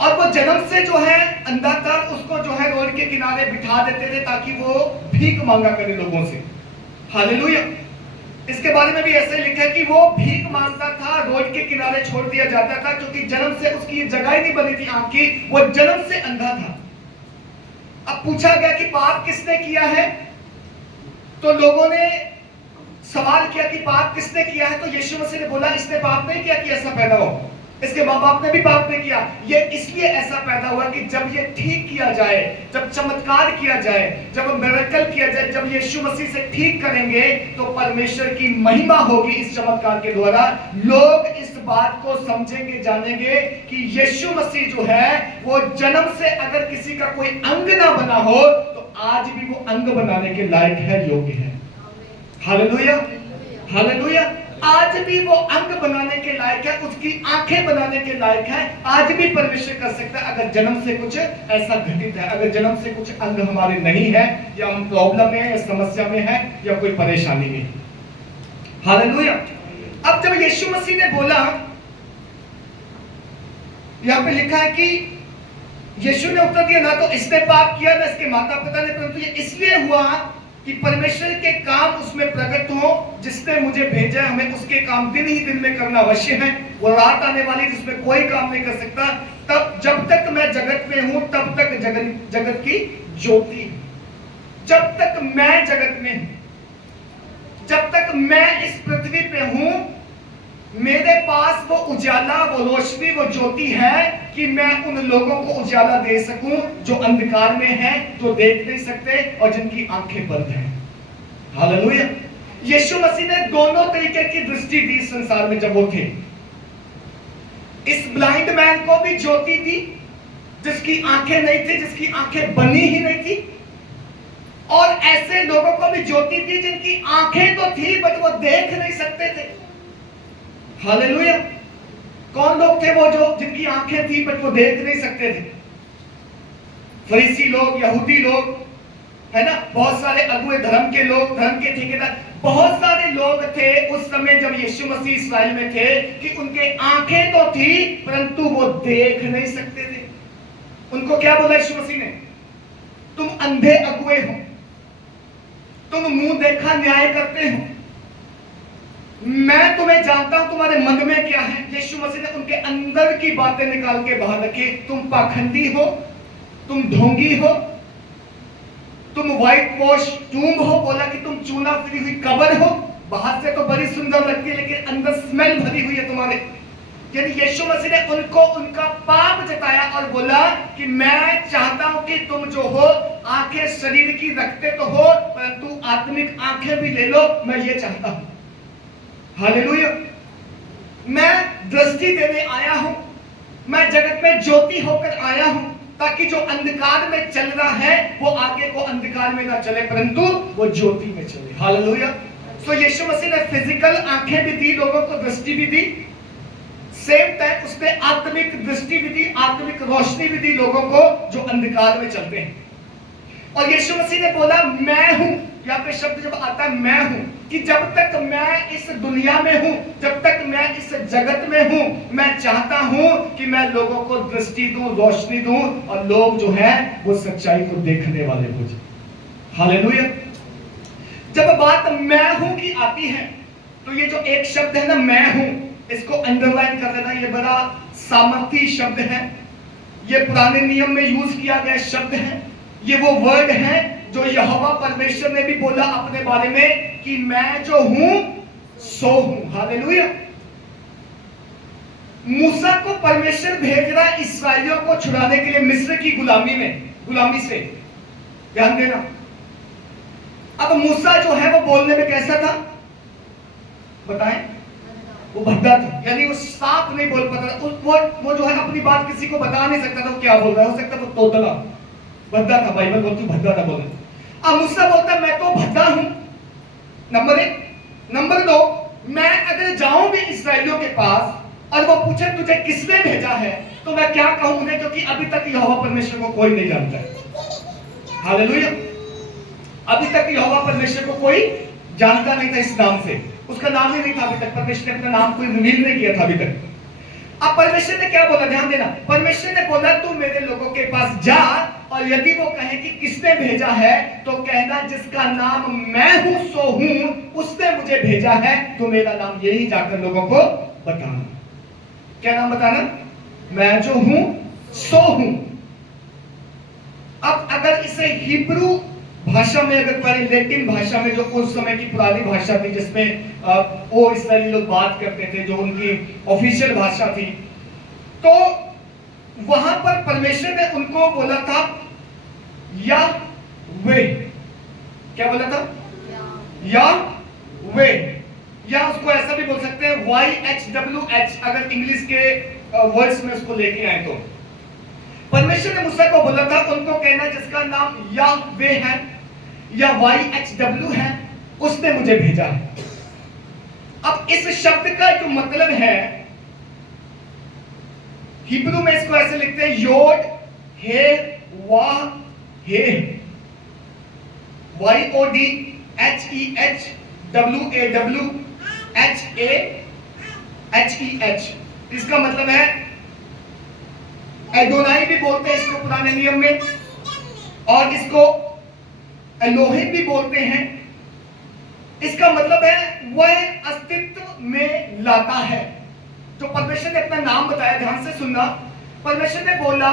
और वो जन्म से जो है अंधा था, उसको जो है रोड के किनारे बिठा देते थे ताकि वो भीख मांगा करे लोगों से। हालेलुया। इसके बारे में भी ऐसे लिखा है कि वो भीख मांगता था, रोड के किनारे छोड़ दिया जाता था, क्योंकि जन्म से उसकी ये जगह ही नहीं बनी थी आंख की, वो जन्म से अंधा था। अब पूछा गया कि पाप किसने किया है, तो लोगों ने सवाल किया कि पाप किसने किया है, तो यीशु मसीह ने बोला इसने पाप नहीं किया कि ऐसा पैदा हो, इसके माँ बाप ने भी पाप नहीं किया। ये इसलिए ऐसा पैदा हुआ कि जब ये ठीक किया जाए, जब चमत्कार किया जाए, जब मिरेकल किया जाए, जब यीशु मसीह से ठीक करेंगे तो परमेश्वर की महिमा होगी इस चमत्कार के द्वारा। लोग इस बात को समझेंगे, जानेंगे कि यीशु मसीह जो है वो जन्म से अगर किसी का कोई अंग ना बना हो तो आज भी वो अंग बनाने के लायक है, योग्य है। Hallelujah, hallelujah. आज भी वो अंग बनाने के लायक है, उसकी आंखें बनाने के लायक है। आज भी परमेश्वर कर सकता है अगर जन्म से कुछ ऐसा घटित है, अगर जन्म से कुछ अंग हमारे नहीं है, या हम प्रॉब्लम में है, या समस्या में है, या कोई परेशानी में है। हालेलुया। अब जब यीशु मसीह ने बोला, यहां पे लिखा है कि यीशु ने उत्तर दिया, ना तो इसने पाप किया ना इसके माता पिता ने, परंतु ये इसलिए हुआ कि परमेश्वर के काम उसमें प्रकट हो। जिसने मुझे भेजा, हमें उसके काम दिन ही दिन में करना अवश्य है। वो रात आने वाली जिसमें कोई काम नहीं कर सकता। तब जब तक मैं जगत में हूं तब तक जगत की ज्योति। जब तक मैं जगत में हूं, जब तक मैं इस पृथ्वी पे हूं, मेरे पास वो उजाला, वो रोशनी, वो ज्योति है कि मैं उन लोगों को उजाला दे सकूं जो अंधकार में हैं, जो देख नहीं सकते और जिनकी आंखें बंद हैं। हालेलुया। यीशु मसीह ने दोनों तरीके की दृष्टि दी संसार में जब वो थे। इस ब्लाइंड मैन को भी ज्योति दी, जिसकी आंखें नहीं थी, जिसकी आंखें बनी ही नहीं थी, और ऐसे लोगों को भी ज्योति दी जिनकी आंखें तो थी बट वो देख नहीं सकते थे। हालेलुया। कौन लोग थे वो जो जिनकी आंखें थी बट वो देख नहीं सकते थे? फरीसी लोग, यहूदी लोग, है ना, बहुत सारे अगुए धर्म के लोग, धर्म के ठेकेदार, बहुत सारे लोग थे उस समय जब यीशु मसीह इस्राएल में थे कि उनके आंखें तो थी परंतु वो देख नहीं सकते थे। उनको क्या बोला यीशु मसीह ने? तुम अंधे अगुए हो, तुम मुंह देखा न्याय करते हो, मैं तुम्हें जानता हूं तुम्हारे मन में क्या है। यीशु मसीह ने उनके अंदर की बातें निकाल के बाहर रखी। तुम पाखंडी हो, तुम ढोंगी हो, तुम व्हाइट वॉश टूम्ब हो, बोला कि तुम चूना फिरी हुई कब्र हो। बाहर से तो बड़ी सुंदर लगती है लेकिन अंदर स्मेल भरी हुई है तुम्हारे। यानी यीशु मसीह ने उनको उनका पाप जताया और बोला कि मैं चाहता हूं कि तुम जो हो आंखें शरीर की रखते तो हो परंतु आत्मिक आंखें भी ले लो, मैं ये चाहता हूं। हालेलुया। मैं दृष्टि देने आया हूं, मैं जगत में ज्योति होकर आया हूं ताकि जो अंधकार में चल रहा है वो आगे को अंधकार में ना चले परंतु वो ज्योति में चले। हालेलुया। सो यीशु मसीह ने फिजिकल आंखें भी दी, लोगों को दृष्टि भी दी, सेम टाइम उसने आत्मिक दृष्टि भी दी, आत्मिक रोशनी भी दी लोगों को जो अंधकार में चलते हैं। और यीशु मसीह ने बोला मैं हूं, यहाँ पे शब्द जब आता है मैं हूं, कि जब तक मैं इस दुनिया में हूं, जब तक मैं इस जगत में हूं, मैं चाहता हूं कि मैं लोगों को दृष्टि दूं, रोशनी दूं और लोग जो है वो सच्चाई को देखने वाले हो जाए। हालेलुया। जब बात मैं हूं की आती है तो ये जो एक शब्द है ना मैं हूं, इसको अंडरलाइन कर देना, ये बड़ा सामर्थी शब्द है, ये पुराने नियम में यूज किया गया शब्द है। ये वो वर्ड है जो यहोवा परमेश्वर ने भी बोला अपने बारे में कि मैं जो हूं सो हूं। हालेलुया। मूसा को परमेश्वर भेज रहा है इस्राएलियों को छुड़ाने के लिए मिस्र की गुलामी से। ध्यान देना। अब मूसा जो है वो बोलने में कैसा था बताएं? वो भद्दा था, यानी वो साफ नहीं बोल पाता। वो जो है अपनी बात किसी को बता नहीं सकता था वो क्या बोल रहा है। हो सकता वो तोतला भद्दा था, बाइबल बोलती भद्दा था बोले। अब मूसा बोलता मैं तो भद्दा हूं, नंबर 1। नंबर 2, मैं अगर जाऊं भी इस्राएलियों के पास और वो पूछे तुझे किसने भेजा है तो मैं क्या कहूं उन्हें, क्योंकि अभी तक यहोवा परमेश्वर को कोई नहीं जानता है। हालेलुया। अभी तक यहोवा परमेश्वर को कोई जानता नहीं था इस नाम से, उसका नाम ही नहीं था अभी तक, परमेश्वर ने अपना नाम कोई रिवील नहीं किया था अभी तक। अब परमेश्वर ने क्या बोला, ध्यान देना, परमेश्वर ने बोला तू मेरे लोगों के पास जा और यदि वो कहे कि किसने भेजा है तो कहना जिसका नाम मैं हूं सो हूं उसने मुझे भेजा है, तो मेरा नाम यही जाकर लोगों को बताना। क्या नाम बताना? मैं जो हूं सो हूं। अब अगर इसे हिब्रू भाषा में अगर पढ़े, लैटिन भाषा में जो उस समय की पुरानी भाषा थी जिसमें वो इस्राएली लोग बात करते थे, जो उनकी ऑफिशियल भाषा थी, तो वहां पर परमेश्वर ने उनको बोला था या वे। क्या बोला था? या वे, या उसको ऐसा भी बोल सकते हैं YHWH अगर इंग्लिश के वर्ड्स में उसको लेके आए तो। परमेश्वर ने मूसा को बोला था उनको कहना जिसका नाम याहवे है या YHW है उसने मुझे भेजा है। अब इस शब्द का जो मतलब है हिब्रू में इसको ऐसे लिखते हैं योड हे वाह हे, YODHEHWAWHAHEH। इसका मतलब है एडोनाई भी बोलते हैं इसको पुराने नियम में, और इसको एलोहिम भी बोलते हैं। इसका मतलब है वह अस्तित्व में लाता है। जो परमेश्वर ने अपना नाम बताया, ध्यान से सुनना, परमेश्वर ने बोला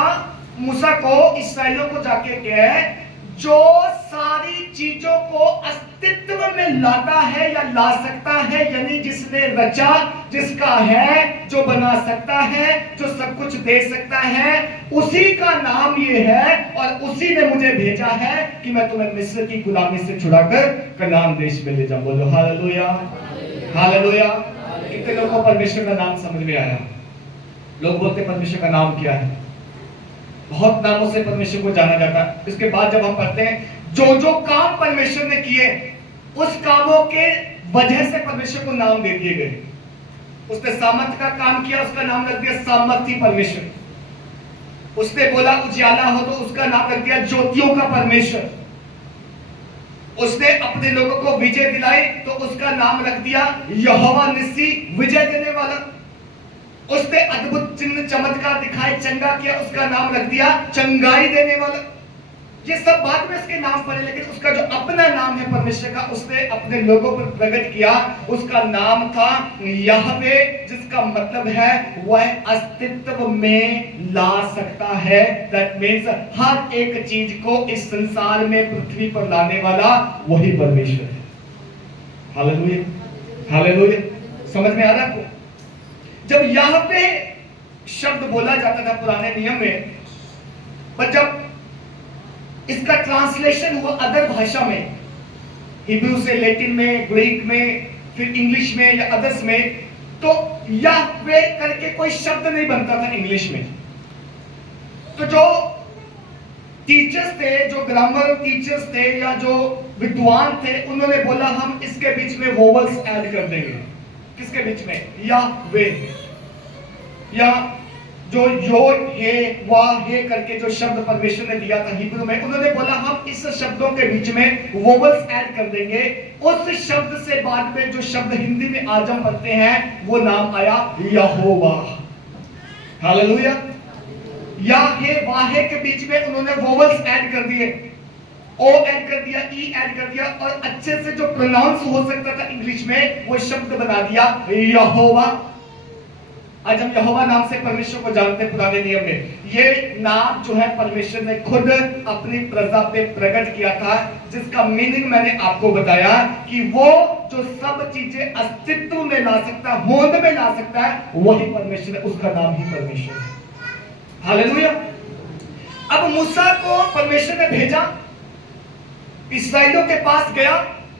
मूसा को, इस्राएलियों को जाके कहे जो सारी चीजों को अस्तित्व में लाता है या ला सकता है, यानी जिसने रचा, जिसका है, जो बना सकता है, जो सब कुछ दे सकता है, उसी का नाम ये है और उसी ने मुझे भेजा है कि मैं तुम्हें मिस्र की गुलामी से छुड़ाकर कनान देश में ले जाऊं। बोलो हालेलुया, हालेलुया। कितने लोगों को परमेश्वर का नाम समझ में आया? लोग बोलते परमेश्वर का नाम क्या है? बहुत नामों से परमेश्वर को जाना जाता है। इसके बाद जब हम पढ़ते हैं जो जो काम परमेश्वर ने किए उस कामों के वजह से परमेश्वर को नाम दे दिए गए। उसने सामर्थ का काम किया, उसका नाम रख दिया सामर्थी परमेश्वर। उसने बोला उजियाला हो तो उसका नाम रख दिया ज्योतियों का परमेश्वर। उसने अपने लोगों को विजय दिलाई तो उसका नाम रख दिया यहोवा निस्सी, विजय देने वाला। उसने अद्भुत चिन्ह चमत्कार दिखाए, चंगा किया, उसका नाम रख दिया चंगाई देने वाला। ये सब बाद में उसके नाम पड़े, लेकिन उसका जो अपना नाम है परमेश्वर का, उसने अपने लोगों पर प्रकट किया। उसका नाम था यहोवे, जिसका मतलब है वह अस्तित्व में ला सकता है। दैट मीन्स हर एक चीज को इस संसार में, पृथ्वी पर लाने वाला वही परमेश्वर है। Hallelujah, hallelujah. समझ में आ रहा है आपको? जब यहोवे शब्द बोला जाता था पुराने नियम में, पर जब इसका ट्रांसलेशन हुआ अदर भाषा में, हिब्रू से लैटिन में, ग्रीक में, फिर इंग्लिश में या अदर्स में, तो याहवे करके कोई शब्द नहीं बनता था इंग्लिश में। तो जो टीचर्स थे, जो ग्रामर टीचर्स थे या जो विद्वान थे, उन्होंने बोला हम इसके बीच में वोवल्स ऐड कर देंगे। किसके बीच में? याहवे, या जो योड हे वाह हे करके जो शब्द परमेश्वर ने दिया था हिब्रू में, उन्होंने बोला हम इस शब्दों के बीच में वोवल्स ऐड कर देंगे। उस शब्द से बाद में जो शब्द हिंदी में आज हम पढ़ते हैं वो नाम आया यहोवा। हालेलुया। या हे वाहे के बीच में उन्होंने वोवल्स ऐड कर दिए, ओ ऐड कर दिया, ई ऐड कर दिया, और अच्छे से जो प्रोनाउंस हो सकता था इंग्लिश में वो शब्द बना दिया यहोवा। आज हम यहोवा नाम से परमेश्वर को जानते हैं। पुराने नियम में ये नाम जो है परमेश्वर ने खुद अपनी प्रजा पे प्रकट किया था, जिसका मीनिंग मैंने आपको बताया कि वो जो सब चीजें अस्तित्व में ला सकता है, होंद में ला सकता है, वही परमेश्वर है, उसका नाम ही परमेश्वर है। हालेलुया। अब मूसा को परमेश्वर ने भेजा, इस्राएलियों के पास गया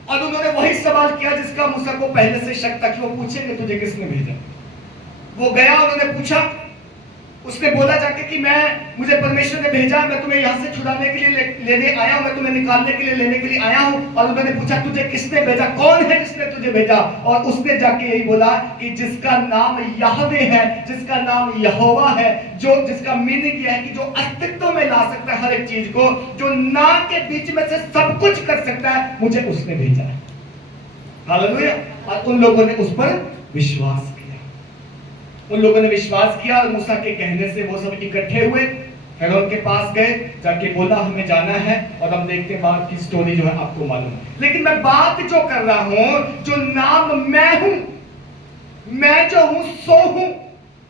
और उन्होंने वही सवाल किया जिसका मूसा को पहले से शक था कि वो पूछेंगे तुझे किसने भेजा। वो गया, उन्होंने पूछा, उसने बोला जाके कि मुझे परमेश्वर ने भेजा, मैं तुम्हें यहाँ से छुड़ाने के लिए लेने आया हूँ, मैं तुम्हें निकालने के लिए लेने के लिए आया हूँ। और उन्होंने पूछा तुझे किसने भेजा, कौन है जिसने तुझे भेजा? और उसने जाके यही बोला कि जिसका नाम याहवे है, जिसका नाम यहोवा है, जो जिसका मीनिंग यह है कि जो अस्तित्व में ला सकता है हर एक चीज को, जो ना के बीच में से सब कुछ कर सकता है, मुझे उसने भेजा है। हालेलुया। और उन लोगों ने उस पर विश्वास किया। उन लोगों ने विश्वास किया और मूसा के कहने से वो सब इकट्ठे हुए, फिरौन के पास गए, जाके बोला हमें जाना है, और हम देखते हैं बाद की स्टोरी जो है आपको मालूम है। लेकिन मैं बात जो कर रहा हूं, जो नाम मैं हूं, मैं जो हूं सो हूं,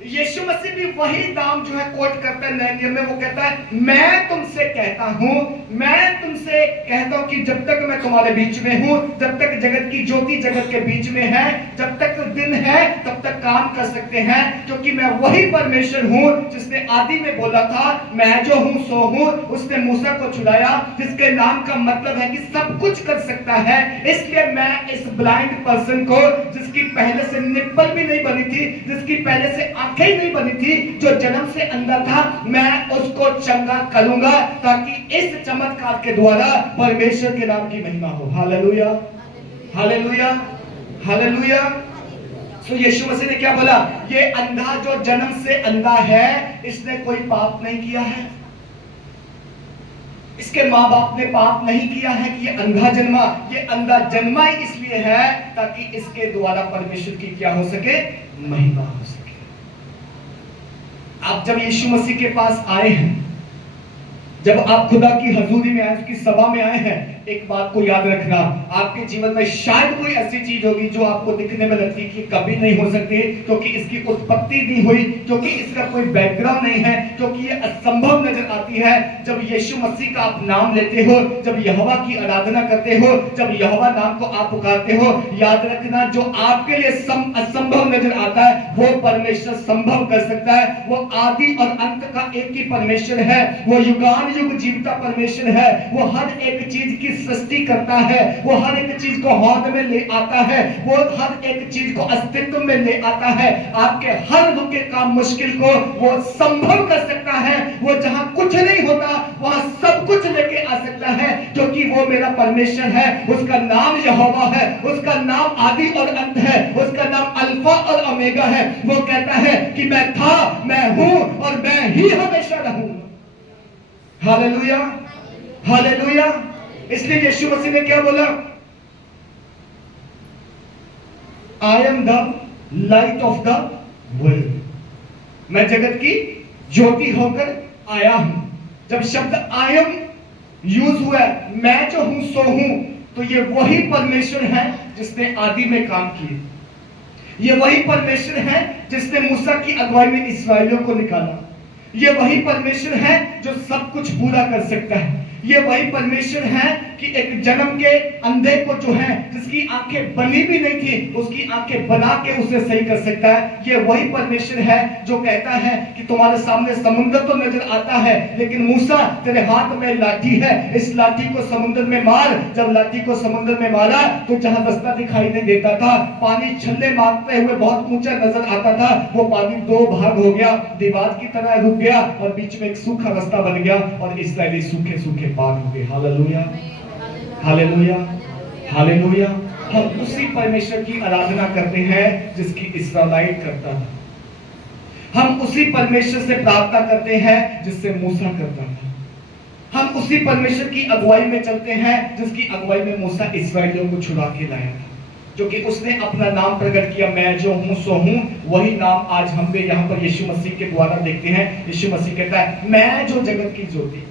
यीशु मसीह भी वही नाम जो है कोट करता है नए नियम में। वो कहता है मैं तुमसे कहता हूं, मैं तुमसे कहता हूं कि जब तक मैं तुम्हारे बीच में हूं, जब तक जगत की ज्योति जगत के बीच में है, जब तक दिन है तब तक काम कर सकते हैं, क्योंकि मैं वही परमेश्वर हूं जिसने आदि में बोला था मैं जो हूं सो हूं। उसने मूसा को छुड़ाया, जिसके नाम का मतलब है कि सब कुछ कर सकता है। इसलिए मैं इस ब्लाइंड पर्सन को, जिसकी पहले से निप्पल भी नहीं बनी थी, जिसकी पहले से आंखें नहीं बनी थी, जो जन्म से अंधा था, मैं उसको चंगा करूंगा ताकि इस चमत्कार के द्वारा परमेश्वर के नाम की महिमा हो। Hallelujah, hallelujah, hallelujah. तो यीशु मसीह ने क्या बोला? ये अंधा जो जन्म से अंधा है, इसने कोई पाप नहीं किया है, इसके माँ बाप ने पाप नहीं किया है कि ये अंधा जन्मा। ये अंधा जन्मा ही इसलिए है ताकि इसके द्वारा परमेश्वर की क्या हो सके? महिमा हो सके। आप जब यीशु मसीह के पास आए हैं, जब आप खुदा की हजूरी में आए, उसकी सभा में आए हैं, एक बात को याद रखना, आपके जीवन में शायद कोई ऐसी चीज होगी जो आपको दिखने में लगती है कि कभी नहीं हो सकती, क्योंकि इसकी उत्पत्ति नहीं हुई, क्योंकि इसका कोई बैकग्राउंड नहीं है, क्योंकि ये असंभव नजर आती है। जब यीशु मसीह का आप नाम लेते हो, जब यहोवा की आराधना करते हो, जब यहोवा नाम को आप पुकारते हो, याद रखना जो आपके लिए असंभव नजर आता है वो परमेश्वर संभव कर सकता है। वो आदि और अंत का एक ही परमेश्वर है, वो युगान युग जीवता परमेश्वर है। वो हर एक चीज की सृष्टि करता है, वो हर एक चीज को होंद में ले आता है, वो हर एक चीज को अस्तित्व में ले आता है। आपके हर रुके काम मुश्किल को वो संभव कर सकता है। वो जहां कुछ नहीं होता वहां सब कुछ लेके आ सकता है, क्योंकि वो मेरा परमेश्वर है। उसका नाम यहोवा है, उसका नाम आदि और अंत है, उसका नाम अल्फा और ओमेगा है। वो कहता है कि मैं था, मैं हूं और मैं ही हमेशा रहूंगा। Hallelujah, hallelujah. इसलिए यीशु मसीह ने क्या बोला? आई am the light of the world. मैं जगत की ज्योति होकर आया हूं। जब शब्द आई एम यूज हुआ, मैं जो हूं सो हूं, तो ये वही परमेश्वर है जिसने आदि में काम किए। ये वही परमेश्वर है जिसने मूसा की अगुवाई में इस्राएलियों को निकाला। ये वही परमेश्वर है जो सब कुछ पूरा कर सकता है। ये वही परमेश्वर है कि एक जन्म के अंधे को जो है, जिसकी आंखें बनी भी नहीं थी, उसकी आंखें बना के उसे सही कर सकता है। ये वही परमेश्वर है जो कहता है कि तुम्हारे सामने समुद्र तो नजर आता है, लेकिन मूसा तेरे हाथ में लाठी है, इस लाठी को समुद्र में मार। जब लाठी को समुद्र में मारा तो जहां रास्ता दिखाई नहीं देता था, पानी छल्ले मारते हुए बहुत ऊंचा नजर आता था, वो पानी दो भाग हो गया, दीवार की तरह रुक गया और बीच में एक सूखा रास्ता बन गया और इस्राएली सूखे सूखे पार हो गए। Hallelujah, hallelujah, hallelujah. हम उसी परमेश्वर की आराधना करते हैं जिसकी इस्राएलाइट करता था। हम उसी परमेश्वर से प्रार्थना करते हैं जिससे मूसा करता था। हम उसी परमेश्वर की अगुवाई में चलते हैं जिसकी अगुवाई में मूसा इस्राएलियों को छुड़ा के लाया था, जो कि उसने अपना नाम प्रकट किया, मैं जो हूं सो हूं। वही नाम आज हम भी यहाँ पर यीशु मसीह के द्वारा देखते हैं। यीशु मसीह कहता है, मैं जो जगत की ज्योति,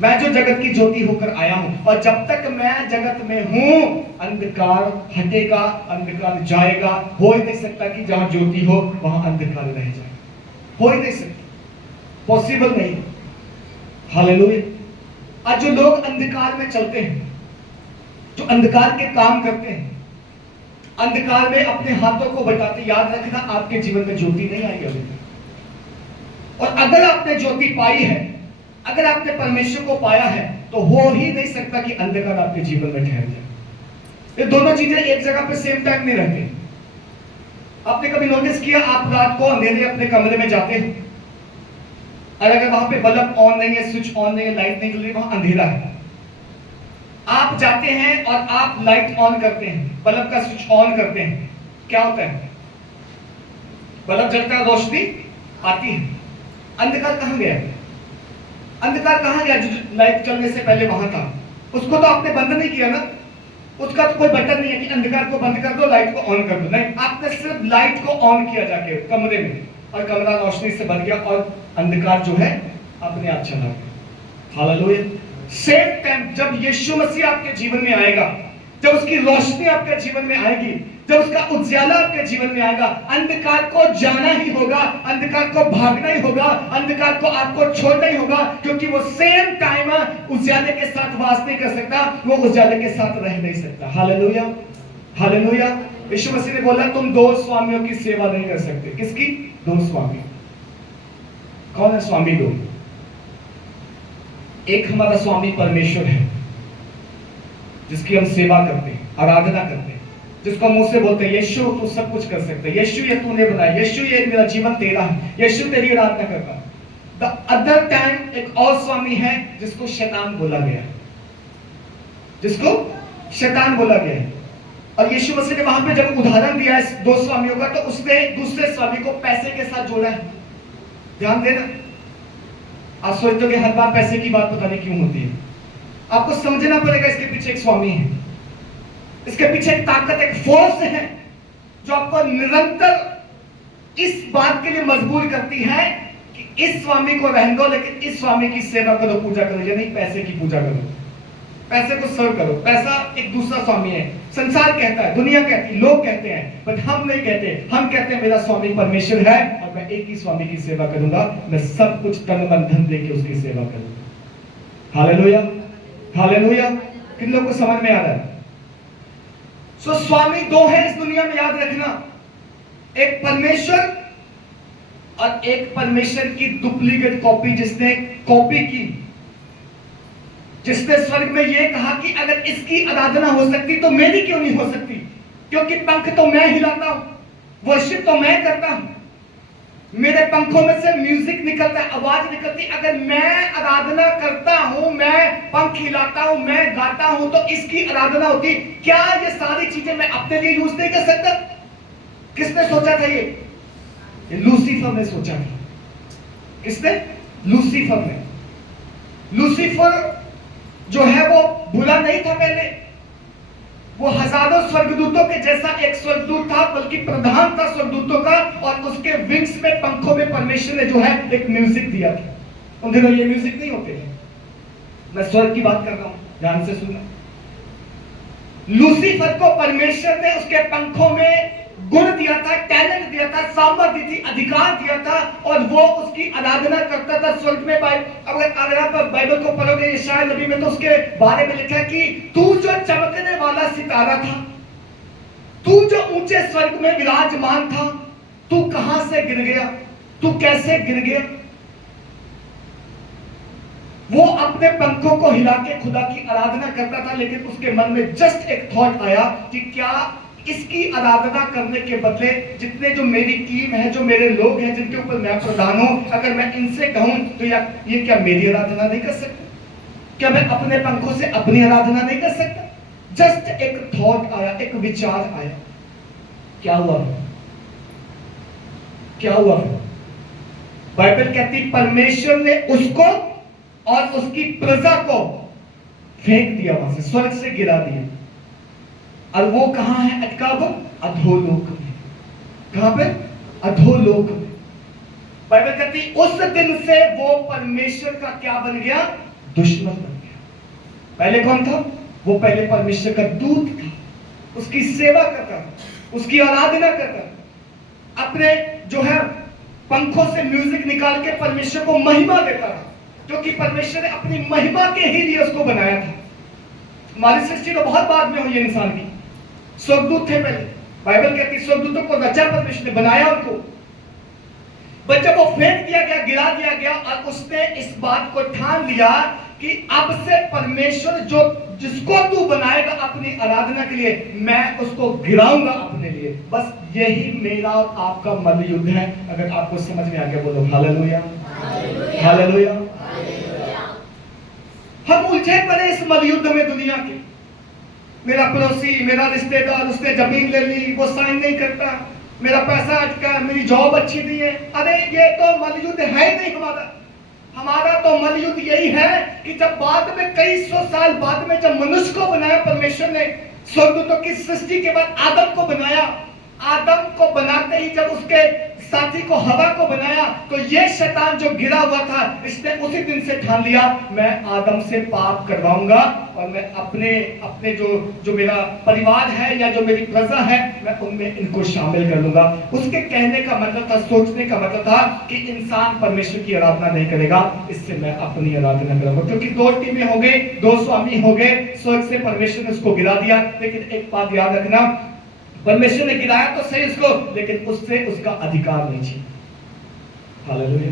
मैं जो जगत की ज्योति होकर आया हूं, और जब तक मैं जगत में हूं अंधकार हटेगा, अंधकार जाएगा। हो ही नहीं सकता कि जहां ज्योति हो वहां अंधकार रह जाए, हो ही नहीं सकता, पॉसिबल नहीं। हालेलुया। आज जो लोग अंधकार में चलते हैं, जो अंधकार के काम करते हैं, अंधकार में अपने हाथों को बटाते, याद रखना आपके जीवन में ज्योति नहीं आई अभी तक। और अगर आपने ज्योति पाई है, अगर आपने परमेश्वर को पाया है, तो हो ही नहीं सकता कि अंधकार आपके जीवन में ठहर जाए। ये दोनों चीजें एक जगह पे सेम टाइम नहीं रहती। आपने कभी नोटिस किया, आप रात को अंधेरे अपने कमरे में जाते हैं और अगर वहां पे बल्ब ऑन नहीं है, स्विच ऑन नहीं है, लाइट नहीं जल रही, वहां अंधेरा है, आप जाते हैं और आप लाइट ऑन करते हैं, बल्ब का स्विच ऑन करते हैं, क्या होता है? बल्ब जलता है, रोशनी आती है। अंधकार कहां गया? अंधकार कहां गया? जो लाइट चलने से पहले वहां था, उसको तो आपने बंद नहीं किया ना, उसका तो कोई बटन नहीं है कि अंधकार को बंद कर दो, लाइट को ऑन कर दो, नहीं, आपने सिर्फ लाइट को ऑन किया जाके कमरे में, और कमरा रोशनी से भर गया और अंधकार जो है अपने आप चला गया। हालेलुया। सेम टाइम जब यीशु मसीह आपके जीवन में आएगा, जब उसकी रोशनी आपके जीवन में आएगी, जब उसका उजाला आपके जीवन में आएगा, अंधकार को जाना ही होगा, अंधकार को भागना ही होगा, अंधकार को आपको छोड़ना ही होगा, क्योंकि वो सेम टाइम उजाले के साथ वास नहीं कर सकता, वो उजाले के साथ रह नहीं सकता। Hallelujah, hallelujah. यीशु मसीह ने बोला, तुम दो स्वामियों की सेवा नहीं कर सकते। किसकी? दो स्वामी। कौन है स्वामी? दो। एक हमारा स्वामी परमेश्वर है, जिसकी हम सेवा करते हैं, आराधना करते हैं, जिसको मुंह से बोलते हैं, यीशु तू सब कुछ कर सकता है, यीशु ये तूने बनाया, यीशु ये मेरा जीवन तेरा है, यीशु तेरी आराधना करता है। द अदर टाइम एक और स्वामी है जिसको शैतान बोला गया, जिसको शैतान बोला गया है। और यीशु मसीह ने वहां पे जब उदाहरण दिया है दो स्वामियों का, तो उसने दूसरे स्वामी को पैसे के साथ जोड़ा है। ध्यान देना, आप सोचते हो कि हर बार पैसे की बात पता नहीं क्यों होती है। आपको समझना पड़ेगा, इसके पीछे एक स्वामी है, इसके पीछे एक ताकत, एक फोर्स है जो आपको निरंतर इस बात के लिए मजबूर करती है कि इस स्वामी को रहने दो, लेकिन इस स्वामी की सेवा करो, पूजा करो, या नहीं पैसे की पूजा करो, पैसे को सर्व करो। पैसा एक दूसरा स्वामी है, संसार कहता है, दुनिया कहती है, लोग कहते हैं, बट हम नहीं कहते। हम कहते हैं मेरा स्वामी परमेश्वर है और मैं एक ही स्वामी की सेवा करूंगा, मैं सब कुछ तन मन धन दे के उसकी सेवा करूंगा। Hallelujah, hallelujah. किन लोगों को समझ में आ रहा है? सो स्वामी दो है इस दुनिया में, याद रखना, एक परमेश्वर और एक परमेश्वर की डुप्लीकेट कॉपी, जिसने कॉपी की, जिसने स्वर्ग में यह कहा कि अगर इसकी आराधना हो सकती तो मेरी क्यों नहीं हो सकती, क्योंकि पंख तो मैं हिलाता हूं, वर्शिप तो मैं करता हूं, मेरे पंखों में से म्यूजिक निकलता है, आवाज निकलती। अगर मैं आराधना करता हूं, मैं पंख हिलाता हूं, मैं गाता हूं, तो इसकी आराधना होती। क्या ये सारी चीजें मैं अपने लिए यूज नहीं कर सकता? किसने सोचा था ये लूसीफर ने सोचा था। किसने? लूसीफर ने। लूसीफर जो है वो भूला नहीं था पहले, वो हजारों स्वर्गदूतों के जैसा एक स्वर्गदूत था, बल्कि प्रधान था स्वर्गदूतों का, और उसके विंग्स में, पंखों में परमेश्वर ने जो है एक म्यूजिक दिया था। उन दिनों ये म्यूजिक नहीं होते हैं, मैं स्वर्ग की बात कर रहा हूं, ध्यान से सुनना। लूसीफर को परमेश्वर ने उसके पंखों में गुण दिया था, टैलेंट दिया था, सामर्थ्य दी थी, अधिकार दिया था, और वो उसकी आराधना करता था स्वर्ग में। अगर आप बाइबल को पढ़ोगे यशायाह नबी में, तो उसके बारे में लिखा है कि तू जो चमकने वाला सितारा था, तू जो ऊंचे स्वर्ग में विराजमान था, तू कहां से गिर गया, तू कैसे गिर गया। वो अपने पंखों को हिला के खुदा की आराधना करता था, लेकिन उसके मन में जस्ट एक थॉट आया कि क्या इसकी आराधना करने के बदले जितने जो मेरी टीम है, जो मेरे लोग हैं, जिनके ऊपर मैं प्रधान हूं, अगर मैं इनसे कहूं तो ये क्या मेरी आराधना नहीं कर सकते? क्या मैं अपने पंखों से अपनी आराधना नहीं कर सकता? जस्ट एक थॉट आया, एक विचार आया। क्या हुआ? क्या हुआ? बाइबल कहती परमेश्वर ने उसको और उसकी प्रजा को फेंक दिया, वहां से स्वर्ग से गिरा दिया। और वो कहां है? अटकाब अधोलोक में। कहां पे? अधोलोक में। बाइबल कहती उस दिन से वो परमेश्वर का क्या बन गया? दुश्मन बन गया। पहले कौन था? वो पहले परमेश्वर का दूत था, उसकी सेवा करता था, उसकी आराधना करता था, अपने जो है पंखों से म्यूजिक निकाल के परमेश्वर को महिमा देता था, क्योंकि परमेश्वर ने अपनी महिमा के ही लिए उसको बनाया था। हमारी सृष्टि तो बहुत बाद में हुई है इंसान की। स्वर्गदूत थे पहले। बाइबल कहती है स्वर्गदूतों को रचा परमेश्वर ने, बनाया उनको। बट जब वो फेंक दिया गया, गिरा दिया गया, और उसने इस बात को ठान लिया कि अब से परमेश्वर जो जिसको तू बनाएगा अपनी आराधना के लिए, मैं उसको गिराऊंगा अपने लिए। बस यही मेरा और आपका मल्लयुद्ध है। अगर आपको समझ में आ गया बोलो हालेलुया, हालेलुया। हम उलझे पड़े इस मल्लयुद्ध में दुनिया के। मेरा पड़ोसी, मेरा रिश्तेदार, उसने जमीन ले ली, वो साइन नहीं करता, मेरा पैसा अटका, मेरी जॉब अच्छी नहीं है। अरे ये तो मल्लयुद्ध है ही नहीं हमारा। हमारा तो मल्लयुद्ध यही है कि जब बाद में कई सौ साल बाद में जब मनुष्य को बनाया परमेश्वर ने, स्वर्गदूतों की सृष्टि के बाद आदम को बनाया, आदम को बनाते ही जब उसके साथी को हवा को बनाया, तो ये शैतान जो गिरा हुआ था, इसने उसी दिन से ठान लिया मैं आदम से पाप करवाऊंगा, और मैं अपने जो मेरा परिवार है या जो मेरी प्रजा है, मैं उनमें इनको शामिल कर लूंगा। उसके कहने का मतलब था, सोचने का मतलब था कि इंसान परमेश्वर की आराधना नहीं करेगा, इससे मैं अपनी आराधना करूंगा। क्योंकि दो टीमें हो गई, दो स्वामी हो गए, स्वर्ग से परमेश्वर ने उसको गिरा दिया। लेकिन एक बात याद रखना, परमेश्वर ने गिराया तो सही उसको, लेकिन उससे उसका अधिकार नहीं छीना। Hallelujah,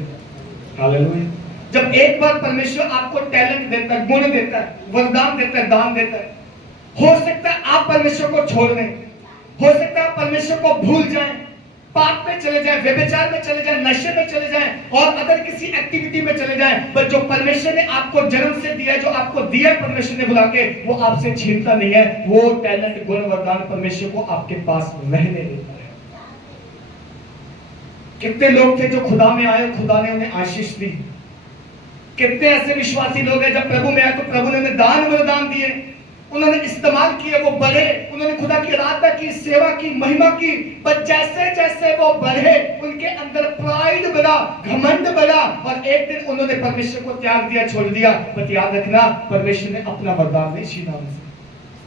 hallelujah. जब एक बार परमेश्वर आपको टैलेंट देता है, गुण देता है, वरदान देता है, दान देता है, हो सकता है आप परमेश्वर को छोड़ दें, हो सकता है आप परमेश्वर को भूल जाएं, पाप में चले जाएं, व्यभिचार में चले जाएं, नशे में चले जाएं, और अगर किसी एक्टिविटी में चले जाएं, पर जो परमेश्वर ने आपको जन्म से दिया है, जो आपको दिया परमेश्वर ने बुला के, वो आपसे छीनता नहीं है। वो टैलेंट, गुण, वरदान परमेश्वर को आपके पास रहने देता है। कितने लोग थे जो खुदा में आए, खुदा ने उन्हें आशीष दी। कितने ऐसे विश्वासी लोग हैं जब प्रभु में आए तो प्रभु ने उन्हें दान वरदान दिए, उन्होंने इस्तेमाल किए, वो बढ़े, उन्होंने खुदा की आराधना की, सेवा की, महिमा की। पर जैसे जैसे वो बढ़े, उनके अंदर प्राइड बढ़ा, घमंड बढ़ा, और एक दिन उन्होंने परमेश्वर को त्याग दिया, छोड़ दिया। पर याद रखना, परमेश्वर ने अपना वरदान नहीं छीना उनसे,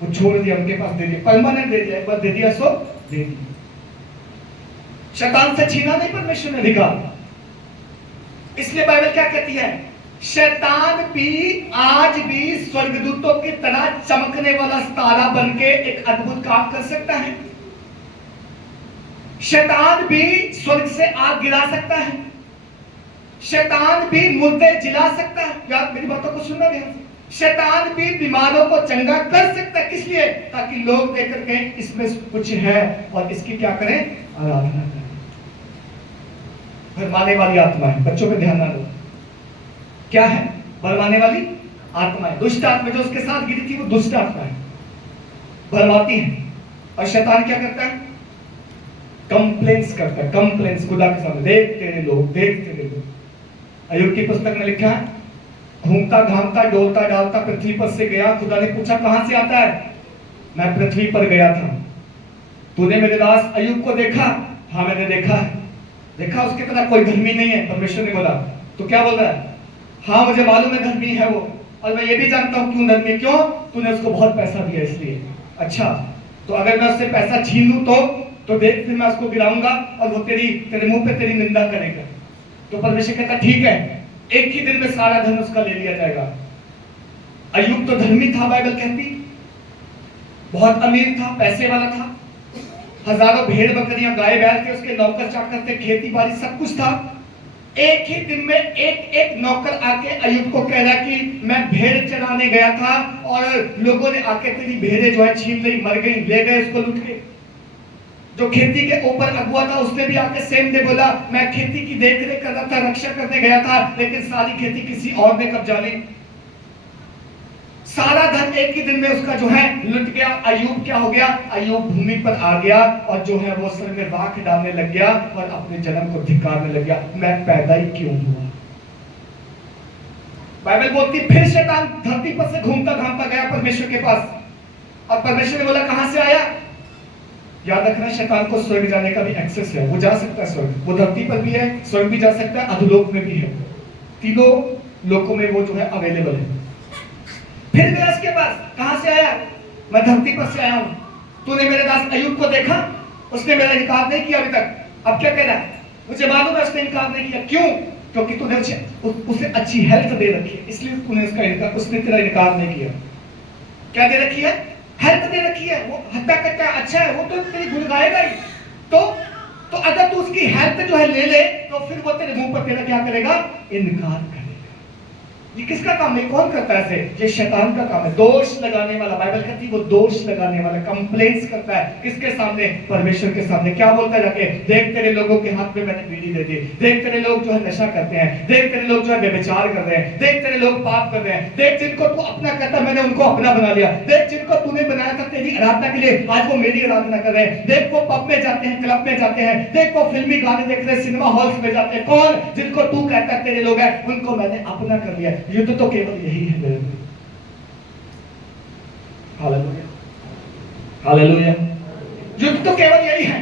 वो छोड़ दिया, उनके पास दे दिया, परमानेंट दे दिया। एक बार दे दिया सो दे दिया। शैतान से छीना नहीं परमेश्वर ने अधिकार। इसलिए बाइबल क्या कहती है? शैतान भी आज भी स्वर्गदूतों की तरह चमकने वाला तारा बनके एक अद्भुत काम कर सकता है। शैतान भी स्वर्ग से आग गिरा सकता है। शैतान भी मुर्दे जिला सकता है। यार मेरी बातों को सुनना ध्यान से। शैतान भी बीमारों को चंगा कर सकता है। किस लिए? ताकि लोग देखकर कहें इसमें कुछ है, और इसकी क्या करें? आराधना करें। भरमाने वाली आत्मा है, बच्चों पे ध्यान ना दो। क्या है? भरमाने वाली आत्मा है। दुष्ट आत्मा जो उसके साथ गिरी थी, वो दुष्ट आत्मा है, भरमाती है। और शैतान क्या करता है? कंप्लेंट्स करता है, कंप्लेंट्स खुदा के सामने, देख तेरे लोग, देख तेरे लोग। अय्यूब की पुस्तक में लिखा है, घूमता घामता डोलता डालता पृथ्वी पर से गया। खुदा ने पूछा कहां से आता है? मैं पृथ्वी पर गया था। तूने मेरे दास अय्यूब को देखा? हाँ मैंने देखा है। देखा उसकी तरह कोई धर्मी नहीं है। परमेश्वर ने बोला, तो क्या बोल रहा है? हाँ मुझे मालूम है धर्मी है वो, और मैं ये भी जानता हूँ क्यों धर्मी। क्यों? तूने उसको बहुत पैसा दिया इसलिए। अच्छा, तो अगर मैं उससे पैसा छीन लूं तो तो देख फिर मैं उसको गिराऊंगा और वो तेरे मुंह पे तेरी निंदा करेगा। तो परमेश्वर कहता ठीक है, एक ही दिन में सारा धन उसका ले लिया जाएगा। अय्यूब तो धर्मी था, बाइबल कहती, बहुत अमीर था, पैसे वाला था, हजारों भेड़ बकरियां गाय बैल थे उसके, नौकर चाकर थे, खेती बाड़ी सब कुछ था। एक ही दिन में एक नौकर आके अय्यूब को कह रहा कि मैं भेड़ चराने गया था और लोगों ने आके तेरी भेड़ें जो है छीन ली, मर गई, ले गए उसको लूट के। जो खेती के ऊपर अगुआ था उसने भी आके सेम डे बोला मैं खेती की देखरेख कर रहा था, रक्षा करने गया था, लेकिन सारी खेती किसी और ने कब्जा ली। सारा धन एक ही दिन में उसका जो है लुट गया। अय्यूब क्या हो गया? अय्यूब भूमि पर आ गया और जो है वो सर में राख डालने लग गया और अपने जन्म को धिक्कारने लग गया, मैं पैदा ही क्यों हुआ। बाइबल बोलती फिर शैतान धरती पर से घूमता घामता गया परमेश्वर के पास, और परमेश्वर ने बोला कहां से आया? याद रखना, शैतान को स्वर्ग जाने का भी एक्सेस है, वो जा सकता है स्वर्ग, वो धरती पर भी है, स्वर्ग भी जा सकता है, अधोलोक में भी है, तीनों लोकों में वो जो है अवेलेबल है। फिर गया उसके पास, कहां से आया? मैं धरती पर से आया हूं, तूने मेरे दास अय्यूब को देखा, उसने मेरा इनकार नहीं किया अभी तक, अब क्या कह रहा है? मुझे मालूम है उसने इनकार नहीं किया, क्यों? क्योंकि तूने उसे अच्छी हेल्थ दे रखी है, इसलिए तूने उसने तेरा इनकार नहीं किया। क्या दे रखी है? हेल्थ दे रखी है, वो हत्या करता है, अच्छा है, वो तो तेरी गुण गाएगा ही। तो अगर तू उसकी हेल्थ जो है ले ले तो फिर वो तेरे मुंह पर तेरा क्या करेगा? इनकार करेगा। ये किसका काम है? कौन करता है ऐसे? ये शैतान का काम है, दोष लगाने वाला। बाइबल कहती है वो दोष लगाने वाला, कंप्लेंट्स करता है, किसके सामने? परमेश्वर के सामने। क्या बोलता है जाके? देख तेरे लोगों के हाथ में मैंने बीड़ी दे दी, देख तेरे लोग जो है नशा करते हैं, देख तेरे लोग जो है व्यभिचार कर रहे हैं, देख तेरे लोग पाप कर रहे हैं, देख जिनको तू अपना करता मैंने उनको अपना बना लिया, देख जिनको तूने बनाया था तेरी आराधना के लिए आज वो मेरी आराधना कर रहे हैं, देख वो पब में जाते हैं, क्लब में जाते हैं, देख वो फिल्मी गाने देख रहे हैं, सिनेमा हॉल्स में जाते हैं। कौन? जिनको तू कहता है तेरे लोग हैं, उनको मैंने अपना कर लिया। युद्ध तो केवल यही है मेरे लिए। Hallelujah, hallelujah. युद्ध तो केवल यही है।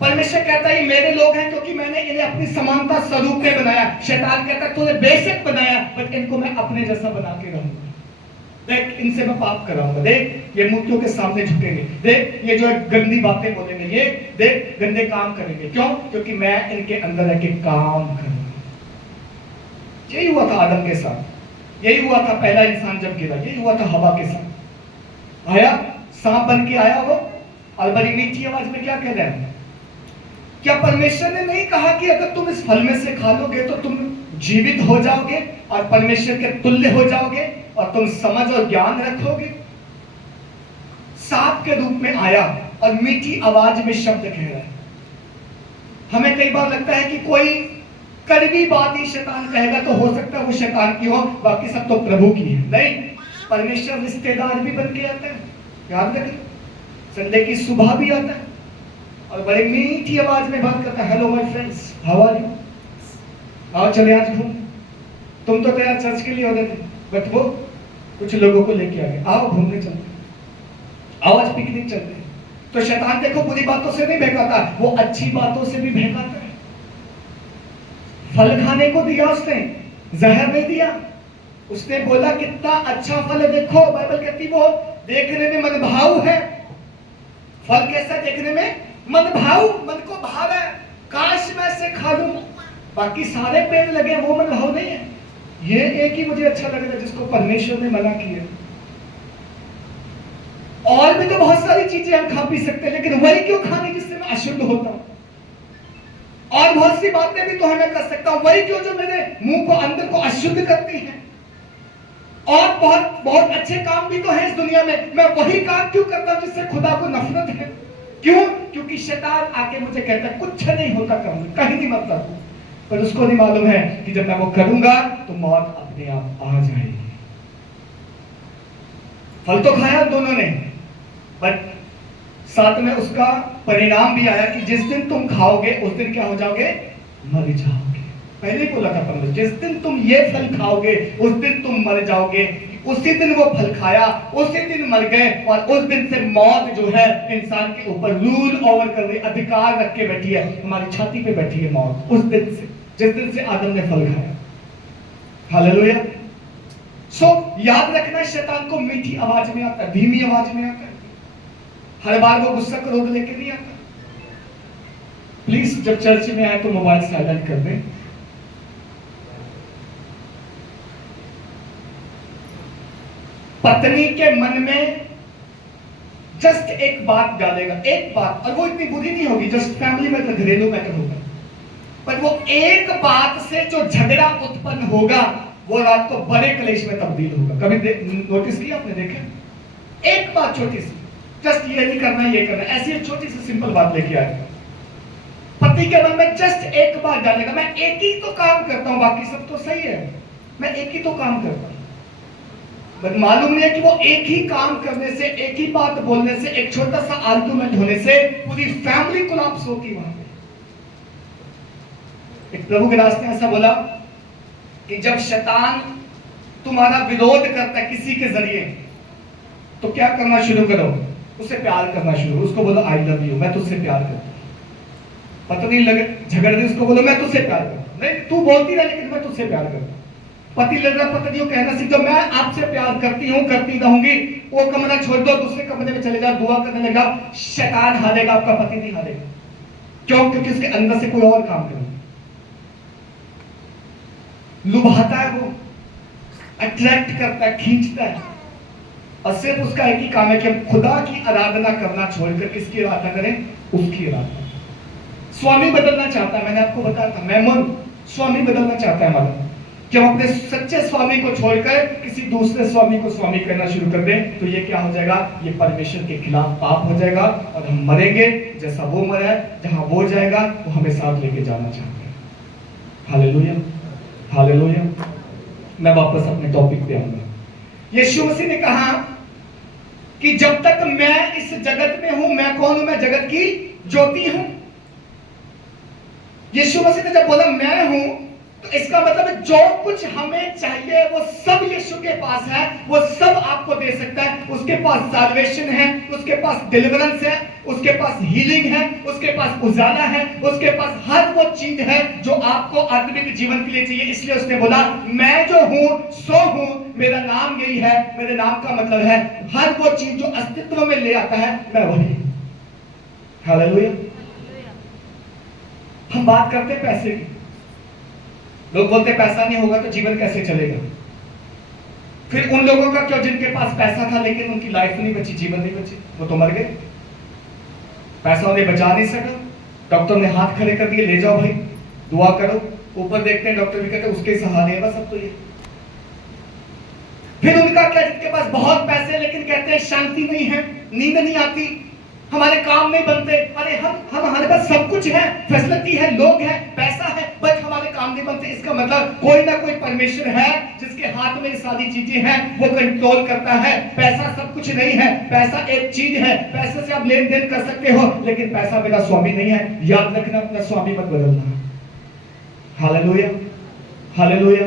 परमेश्वर कहता है ये मेरे लोग हैं क्योंकि मैंने इन्हें अपनी समानता स्वरूप में बनाया। शैतान कहता है तूने बेशक बनाया, बट इनको मैं अपने जैसा बना के रहूंगा। देख इनसे मैं पाप कराऊंगा, देख ये मूर्तियों के सामने झुकेंगे, देख ये जो है गंदी बातें बोलेंगे, ये देख गंदे काम करेंगे। क्यों? क्योंकि मैं इनके अंदर रह के काम करूंगा। यही हुआ था आदम के साथ, यही हुआ था पहला इंसान जब गिरा, यही हुआ था हवा के साथ। आया सांप बन के आया वो, और बड़ी मीठी आवाज में क्या कह रहा है? क्या परमेश्वर ने नहीं कहा कि अगर तुम इस फल में से खा लोगे तो तुम जीवित हो जाओगे और परमेश्वर के तुल्य हो जाओगे और तुम समझ और ज्ञान रखोगे? सांप के रूप में आया और मीठी आवाज में शब्द कह रहा है। हमें कई बार लगता है कि कोई कड़वी बात ही शैतान कहेगा तो हो सकता है वो शैतान की हो, बाकी सब तो प्रभु की है। नहीं, परमेश्वर रिश्तेदार भी बन के आता है। याद रखें, संडे की सुबह भी आता है और बड़ी मीठी आवाज में बात करता है, hello my friends, how are you, आओ चले आज घूम। तुम तो तैयार चर्च के लिए हो गए थे, बट वो कुछ लोगों को लेके आ गए, आओ घूमने चलते, आओ आज पिकनिक चलते हैं। तो शैतान देखो बुरी बातों से नहीं बहकाता, वो अच्छी बातों से भी बहकाता है। फल खाने को दिया उसने, जहर नहीं दिया। उसने बोला कितना अच्छा फल है, देखो बाइबल कहती वो देखने में मनभाऊ है। फल कैसा? देखने में मनभाऊ, मन को भाव है, काश मैं इसे खा लूं। बाकी सारे पेड़ लगे वो मनभाऊ नहीं है, ये एक ही मुझे अच्छा लग रहा है जिसको परमेश्वर ने मना किया। और भी तो बहुत सारी चीजें हम खा पी सकते हैं, लेकिन वही क्यों खाने जिससे मैं अशुद्ध होता हूं? और बहुत सी बातें भी तो हमें कर सकता हूं, वही क्यों जो मेरे मुंह को अंदर को अशुद्ध करती हैं। और बहुत बहुत अच्छे काम भी तो है इस दुनिया में, मैं वही काम क्यों करता हूं जिससे खुदा को नफरत है? क्यों? क्योंकि शैतान आके मुझे कहता है कुछ नहीं होता, कहीं नहीं मरता, पर उसको नहीं मालूम है कि जब मैं वो करूंगा तो मौत अपने आप आ जाएगी। फल तो खाया दोनों ने, बट साथ में उसका परिणाम भी आया कि जिस दिन तुम खाओगे उस दिन क्या हो जाओगे? मर जाओगे। पहले ही बोला था परमेश्वर, जिस दिन तुम ये फल खाओगे उस दिन तुम मर जाओगे। उसी दिन वो फल खाया, उसी दिन मर गए, और उस दिन से मौत जो है इंसान के ऊपर रूल ओवर कर रही, अधिकार रख के बैठी है, हमारी छाती पे बैठी है मौत। उस दिन से, जिस दिन से आदम ने फल खाया। हालेलुया। सो याद रखना, शैतान को मीठी आवाज में आता है, धीमी आवाज में आता है। हर बार वो गुस्सा क्रोध लेके नहीं आता, प्लीज जब चर्च में आए तो मोबाइल साइलेंट कर दें। पत्नी के मन में जस्ट एक बात डालेगा, एक बात, और वो इतनी बुरी नहीं होगी, जस्ट फैमिली मैटर, घरेलू मैटर होगा, पर वो एक बात से जो झगड़ा उत्पन्न होगा वो रात को बड़े कलेश में तब्दील होगा। कभी नोटिस किया आपने? देखा? एक बात छोटी सी, जस्ट ये नहीं करना, ये करना, ऐसी एक छोटी सी सिंपल बात लेके आएगा। पति के मन में जस्ट एक बात डालेगा, मैं एक ही तो काम करता हूं, बाकी सब तो सही है, मैं एक ही तो काम करता हूं। बट मालूम नहीं है कि वो एक ही काम करने से, एक ही बात बोलने से, एक छोटा सा आर्गुमेंट होने से पूरी फैमिली कोलैप्स होगी वहां पे। एक प्रभु के दास ने ऐसा बोला कि जब शैतान तुम्हारा विरोध करता है किसी के जरिए, तो क्या करना शुरू करो? उसे प्यार करना शुरू। उसको बोलो आई लव यू, मैं तुझसे प्यार करता हूं। पता नहीं लगे झगड़ दे, उसको बोलो मैं तुझसे प्यार करता हूं। नहीं, तू बोलती रह, लेकिन मैं तुझसे प्यार करता हूं। पति लड़ रहा, पत्नी को कहना सीख जाओ, मैं आपसे प्यार करती हूं, करती रहूंगी। वो कमरा छोड़ दो, दूसरे कमरे में चले जाओ, दुआ करने लगा। शैतान हारेगा, आपका पति नहीं हारेगा। क्यों? क्योंकि उसके अंदर से कोई और काम करेगा, लुभाता है, वो अट्रैक्ट करता है, खींचता है, और सिर्फ उसका एक ही काम है कि हम खुदा की आराधना करना छोड़कर किसकी आराधना करें? उसकी आराधना। स्वामी बदलना चाहता है, मैंने आपको बताया था, मैमोन स्वामी बदलना चाहता है हमारा, कि हम अपने सच्चे स्वामी को छोड़कर किसी दूसरे स्वामी को स्वामी करना शुरू कर दें, तो ये क्या हो जाएगा? ये परमेश्वर के खिलाफ पाप हो जाएगा, और हम मरेंगे जैसा वो मरा है। जहां वो जाएगा वो हमें साथ लेके जाना चाहते हैं। Hallelujah, hallelujah. मैं वापस अपने टॉपिक पे आऊंगा। यीशु मसीह ने कहा कि जब तक मैं इस जगत में हूं, मैं कौन हूं? मैं जगत की ज्योति हूं। यीशु मसीह ने जब बोला मैं हूं, तो इसका मतलब जो कुछ हमें चाहिए वो सब यीशु के पास है, वो सब आपको दे सकता है। उसके पास साल्वेशन है, उसके पास डिलीवरेंस है, उसके पास हीलिंग है, उसके पास उजाला है, उसके पास हर वो चीज है जो आपको आत्मिक जीवन के लिए चाहिए। इसलिए उसने बोला मैं जो हूं सो हूं, मेरा नाम यही है। मेरे नाम का मतलब है हर वो चीज जो अस्तित्व में ले आता है, मैं वही। हालेलुया। हम बात करते हैं पैसे की, लोग बोलते पैसा नहीं होगा तो जीवन कैसे चलेगा। फिर उन लोगों का क्यों जिनके पास पैसा था लेकिन उनकी लाइफ नहीं बची, जीवन नहीं बची, वो तो मर गए। पैसा उन्हें बचा नहीं सका, डॉक्टर ने हाथ खड़े कर दिए, ले जाओ भाई दुआ करो। ऊपर देखते हैं डॉक्टर भी कहते हैं उसके सहारे है बस अब तो ये। फिर उनका क्या जिनके पास बहुत पैसे लेकिन कहते हैं शांति नहीं है, नींद नहीं आती, हमारे काम नहीं बनते। अरे हम हमारे पास सब कुछ है, फैसिलिटी है, लोग हैं, पैसा है, बट हमारे काम नहीं बनते। इसका मतलब कोई ना कोई परमेश्वर है जिसके हाथ में ये सारी चीजें हैं, वो कंट्रोल करता है। पैसा सब कुछ नहीं है, पैसा एक चीज है, पैसे से आप लेन देन कर सकते हो, लेकिन पैसा मेरा स्वामी नहीं है। याद रखना, अपना स्वामी मत बदलना। Hallelujah, hallelujah.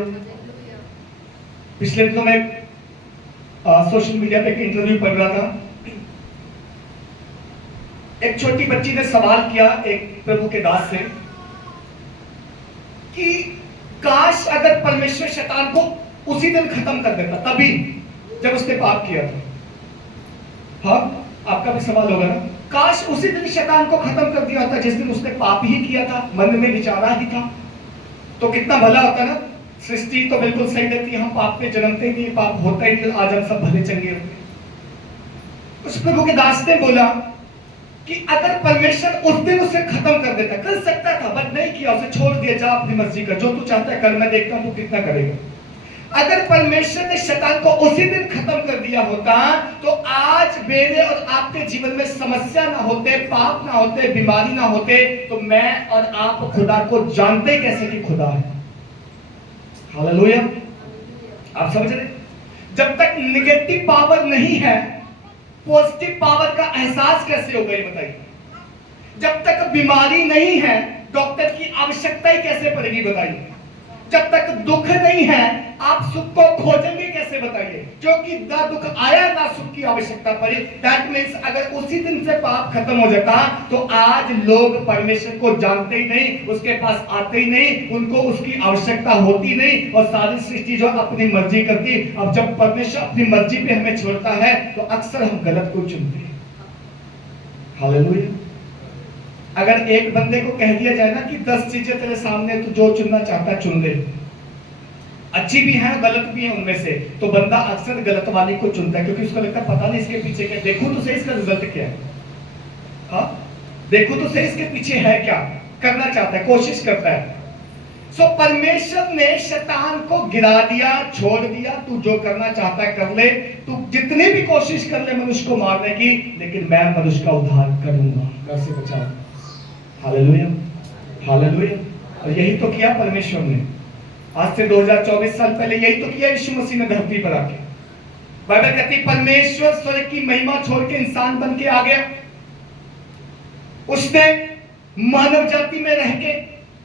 पिछले दिनों मैं सोशल मीडिया पे एक इंटरव्यू पढ़ रहा था। एक छोटी बच्ची ने सवाल किया एक प्रभु के दास से कि काश अगर परमेश्वर शैतान को उसी दिन खत्म कर देता, तभी जब उसने पाप किया था। हाँ, आपका भी सवाल होगा ना, काश उसी दिन शैतान को खत्म कर दिया होता जिस दिन उसने पाप ही किया था, मन में विचारा ही था, तो कितना भला होता ना। सृष्टि तो बिल्कुल सही रहती है, हम पाप पे जन्मते ही नहीं, पाप होता ही नहीं, आज हम सब भले चंगे होते। उस प्रभु के दास ने बोला कि अगर परमेश्वर उस दिन उसे खत्म कर देता, कर सकता था बट नहीं किया, उसे छोड़ दिया, जा अपनी मर्जी का, जो तू चाहता है कर, मैं देखता हूं तू कितना करेगा। अगर परमेश्वर ने शैतान को उसी दिन खत्म कर दिया होता तो आज मेरे और आपके जीवन में समस्या ना होते, पाप ना होते, बीमारी ना होते, तो मैं और आप खुदा को जानते कैसे कि खुदा है। हालेलुया। आप समझ रहे? जब तक नेगेटिव पावर नहीं है, पॉजिटिव पावर का एहसास कैसे होगा ये बताइए। जब तक बीमारी नहीं है, डॉक्टर की आवश्यकता ही कैसे पड़ेगी बताइए। जब तक दुख नहीं है, आप सुख को खोजेंगे कैसे बताइए। क्योंकि ना दुख आया ना सुख की आवश्यकता पड़ी। दैट मीन्स अगर उसी दिन से पाप खत्म हो जाता तो आज लोग परमेश्वर को जानते ही नहीं, उसके पास आते ही नहीं, उनको उसकी आवश्यकता होती नहीं, और सारी सृष्टि जो अपनी मर्जी करती। अब जब परमेश्वर अपनी मर्जी पे हमें छोड़ता है तो अक्सर हम गलत को चुनते हैं। हालेलुया, अगर एक बंदे को कह दिया जाए ना कि 10 चीजें तेरे सामने, तो जो चुनना चाहता है चुन ले, अच्छी भी है गलत भी है उनमें से, तो बंदा अक्सर गलत वाली को चुनता है, क्योंकि उसको लगता है पता नहीं इसके पीछे क्या, देखो तो सही इसका रिजल्ट क्या है, हाँ देखो तो सही इसके पीछे है क्या, करना चाहता है, कोशिश करता है। सो परमेश्वर ने शैतान को गिरा दिया, छोड़ दिया, तू जो करना चाहता है कर ले, तू जितनी भी कोशिश कर ले मनुष्य को मारने की, लेकिन मैं मनुष्य का उद्धार करूंगा, घर से बचाऊंगा। Hallelujah, hallelujah. और यही तो किया परमेश्वर ने, आज से 2024 साल पहले यही तो किया यीशु मसीह ने धरती पर आके। बाइबल कहती परमेश्वर स्वर्ग की महिमा छोड़ के इंसान बन के आ गया, उसने मानव जाति में रह के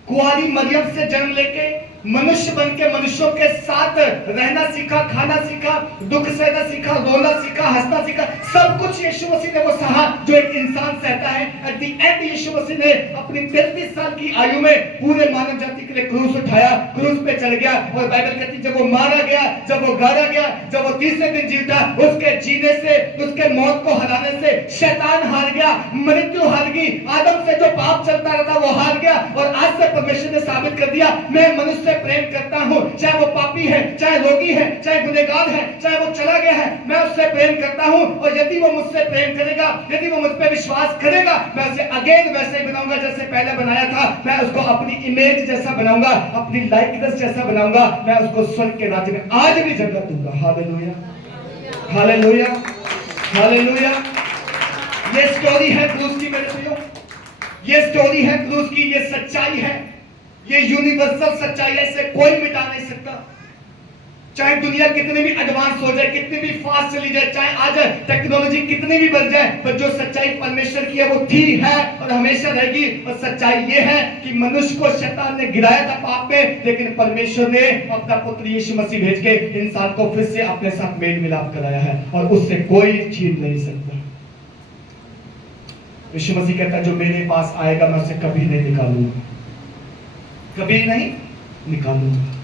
कुंवारी मरियम से जन्म लेके मनुष्य बन के मनुष्यों के साथ रहना सीखा, खाना सीखा, दुख सहना सीखा, रोना सीखा, हंसना सीखा, सब कुछ यीशु मसीह ने वो सहा जो एक इंसान सहता है। एट द एंड यीशु मसीह ने अपनी 33 साल की आयु में पूरे मानव जाति के लिए क्रूस उठाया, क्रूस पे चढ़ गया, और बाइबल कहती जब वो मारा गया, जब वो गाड़ा गया, जब वो तीसरे दिन जी उठा, उसके जीने से, उसके मौत को हराने से शैतान हार गया, मृत्यु हार गई, आदम से जो पाप चलता रहता वो हार गया, और आज से परमेश्वर ने साबित कर दिया मैं मनुष्य से प्रेम करता हूं, चाहे वो पापी है, चाहे रोगी है, चाहे गुनहगार है, चाहे वो चला गया है, मैं उससे प्रेम करता हूं, और यदि वो मुझसे प्रेम करेगा, यदि वो मुझ पे विश्वास करेगा, मैं उसे अगेन वैसे ही बनाऊंगा जैसे पहले बनाया था, मैं उसको अपनी इमेज जैसा बनाऊंगा, अपनी लाइकनेस जैसा बनाऊंगा, मैं उसको स्वर्ग के राज्य में आज भी जगह दूंगा। Hallelujah, hallelujah, hallelujah. ये स्टोरी है क्रूस की मेरे प्रियो, ये स्टोरी है क्रूस की, ये सच्चाई है, ये यूनिवर्सल सच्चाई है, इसे कोई मिटा नहीं सकता। चाहे दुनिया कितनी भी एडवांस हो जाए, कितनी भी फास्ट चली जाए, चाहे आज टेक्नोलॉजी कितनी भी बढ़ जाए, पर जो सच्चाई परमेश्वर की है वो थी, है और हमेशा रहेगी। और सच्चाई ये है कि मनुष्य को शैतान ने गिराया था पाप में, लेकिन परमेश्वर ने अपना पुत्र यीशु मसीह भेज के इंसान को फिर से अपने साथ मेल मिलाप कराया है, और उससे कोई छीन नहीं सकता। यीशु मसीह कहता है जो मेरे पास आएगा मैं उसे कभी नहीं निकालूंगा, कभी नहीं निकालूंगा।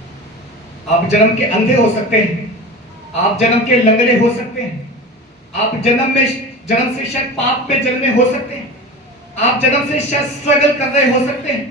आप जन्म के अंधे हो सकते हैं, आप जन्म के लंगड़े हो सकते हैं, आप जन्म से शायद पाप में जन्मे हो सकते हैं, आप जन्म से शायद स्ट्रगल कर रहे हो सकते हैं,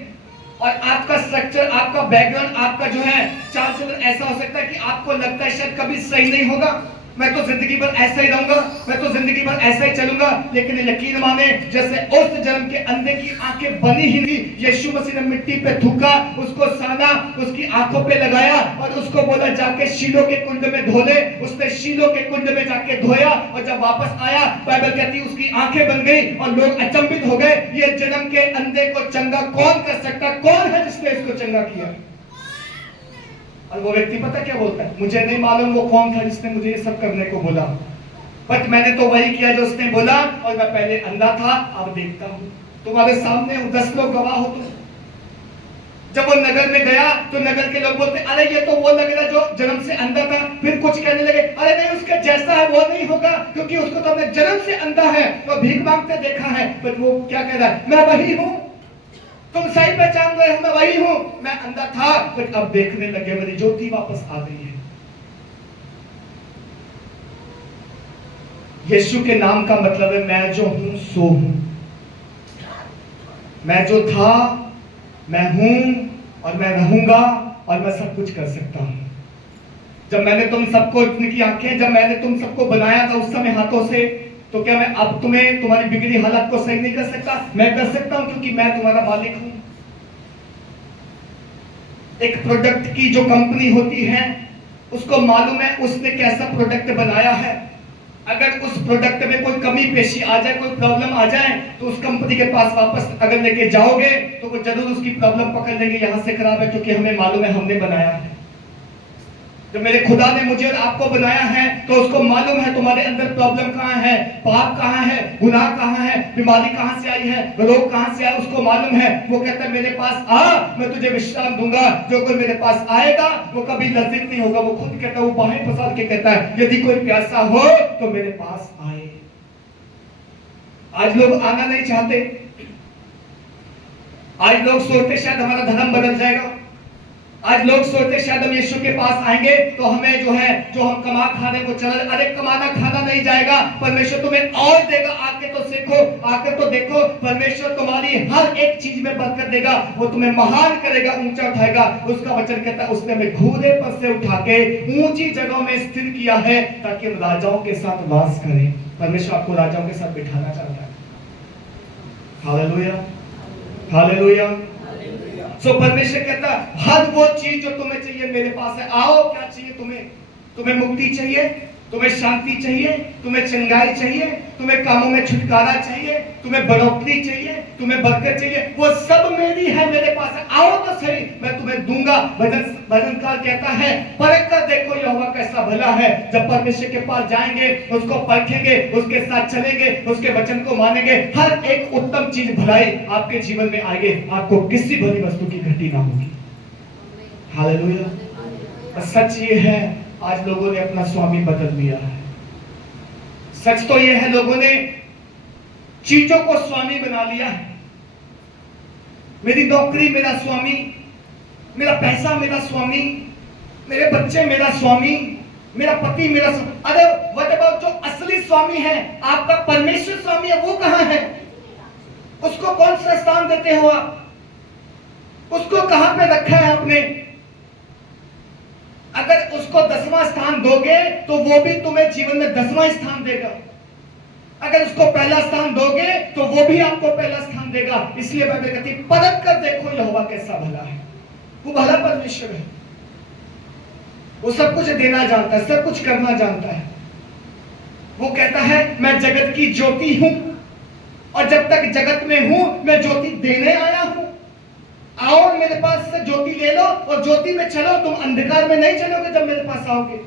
और आपका स्ट्रक्चर, आपका बैकग्राउंड, आपका जो है चाल चलन ऐसा हो सकता है कि आपको लगता है शायद कभी सही नहीं होगा, मैं तो जिंदगी भर ऐसा ही रहूंगा, मैं तो जिंदगी भर ऐसा ही चलूंगा। लेकिन यकीन माने जैसे उस जन्म के अंधे की आंखें बनी ही नहीं, यीशु मसीह ने मिट्टी पे थूका, उसको साना, उसकी आंखों पे लगाया और उसको बोला जाके शीलो के कुंड में धो ले। उसने शीलो के कुंड में जाके धोया, और जब वापस आया बाइबल कहती उसकी आंखें बन गई, और लोग अचंभित हो गए, ये जन्म के अंधे को चंगा कौन कर सकता, कौन है जिसने इसको चंगा किया। और वो व्यक्ति पता क्या बोलता है, मुझे नहीं मालूम वो कौन था जिसने मुझे ये सब करने को बोला, बट मैंने तो वही किया जो उसने बोला, और मैं पहले अंधा था अब देखता हूं। तुम्हारे सामने 10 लोग गवाह हो। तो जब वो नगर में गया तो नगर के लोग बोलते अरे ये तो वो लग रहा जो जन्म से अंधा था। फिर कुछ कहने लगे अरे नहीं उसके जैसा है वो नहीं होगा, क्योंकि उसको तो हमने जन्म से अंधा है तो भीख मांगते देखा है। बट वो क्या कह रहा है, मैं वही हूं, तुम सही पहचान रहे हो, मैं वही हूं, मैं अंधा था बट अब देखने लगे, मेरी ज्योति वापस आ गई है। यीशु के नाम का मतलब है मैं जो हूं सो हूं, मैं जो था मैं हूं और मैं रहूंगा और मैं सब कुछ कर सकता हूं। जब मैंने तुम सबको, इतनी आंखें, जब मैंने तुम सबको बनाया था उस समय हाथों से, तो क्या मैं अब तुम्हें तुम्हारी बिगड़ी हालत को सही नहीं कर सकता? मैं कर सकता हूं क्योंकि मैं तुम्हारा मालिक हूं। एक प्रोडक्ट की जो कंपनी होती है उसको मालूम है उसने कैसा प्रोडक्ट बनाया है। अगर उस प्रोडक्ट में कोई कमी पेशी आ जाए, कोई प्रॉब्लम आ जाए, तो उस कंपनी के पास वापस अगर लेके जाओगे तो वो जरूर उसकी प्रॉब्लम पकड़ लेंगे, यहां से खराब है, क्योंकि हमें मालूम है हमने बनाया है। जब मेरे खुदा ने मुझे और आपको बनाया है तो उसको मालूम है तुम्हारे अंदर प्रॉब्लम कहां है, पाप कहां है, गुनाह कहां है, बीमारी कहां से आई है, रोग कहां से आया, उसको मालूम है। वो कहता है मेरे पास आ, मैं तुझे विश्राम दूंगा। जो कोई मेरे पास आएगा वो कभी लज्जित नहीं होगा। वो खुद कहता है, वो बाहें पसार के कहता है यदि कोई प्यासा हो तो मेरे पास आए। आज लोग आना नहीं चाहते, आज लोग सोचते शायद हमारा धर्म बदल जाएगा, आज लोग सोचते शायद हम यीशु के पास आएंगे तो हमें जो हम कमा खाने को चल, अरे कमाना खाना नहीं जाएगा, परमेश्वर तुम्हें और देगा। आके तो सीखो, आके तो देखो, परमेश्वर तुम्हारी हर एक चीज में बरकत देगा, वो तुम्हें महान करेगा, ऊंचा उठाएगा। उसका वचन कहता है उसने हमें घूरे पर से उठा के ऊंची जगहों में स्थिर किया है ताकि हम राजाओं के साथ वास करें। परमेश्वर आपको राजाओं के साथ बिठाना चाहता है। Hallelujah, hallelujah. सो परमेश्वर कहता हर वो चीज जो तुम्हें चाहिए मेरे पास है। आओ, क्या चाहिए तुम्हें? तुम्हें मुक्ति चाहिए, तुम्हें शांति चाहिए, तुम्हें चंगाई चाहिए, तुम्हें कामों में छुटकारा चाहिए, तुम्हें बढ़ोतरी चाहिए, तुम्हें बरकत चाहिए, वो सब मेरी है, मेरे पास है। आओ तो सही, मैं तुम्हें दूंगा। भजनकार कहता है परख कर देखो यहोवा कैसा भला है। जब परमेश्वर के पास जाएंगे, उसको परखेंगे, उसके साथ चलेंगे, उसके वचन को मानेंगे, हर एक उत्तम चीज भलाई आपके जीवन में आएगी। आपको किसी भली वस्तु की घटी ना होगी। हालेलुया। सच ये है आज लोगों ने अपना स्वामी बदल दिया है। सच तो यह है लोगों ने चीजों को स्वामी बना लिया है। मेरी नौकरी मेरा स्वामी, मेरा पैसा मेरा स्वामी, मेरे बच्चे मेरा स्वामी, मेरा पति मेरा स्वामी। अरे व्हाट अबाउट जो असली स्वामी है, आपका परमेश्वर स्वामी है, वो कहां है? उसको कौन सा स्थान देते हो आप? उसको कहां पे रखा है आपने? अगर उसको 10वां स्थान दोगे तो वो भी तुम्हें जीवन में 10वां स्थान देगा। अगर उसको पहला स्थान दोगे तो वो भी आपको पहला स्थान देगा। इसलिए बाइबल कहती है परख कर देखो यहोवा कैसा भला है। वो भला परमेश्वर है, वो सब कुछ देना जानता है, सब कुछ करना जानता है। वो कहता है मैं जगत की ज्योति हूं और जब तक जगत में हूं मैं ज्योति देने आया हूं। आओ मेरे पास से ज्योति ले लो और ज्योति में चलो। तुम अंधकार में नहीं चलोगे जब मेरे पास आओगे।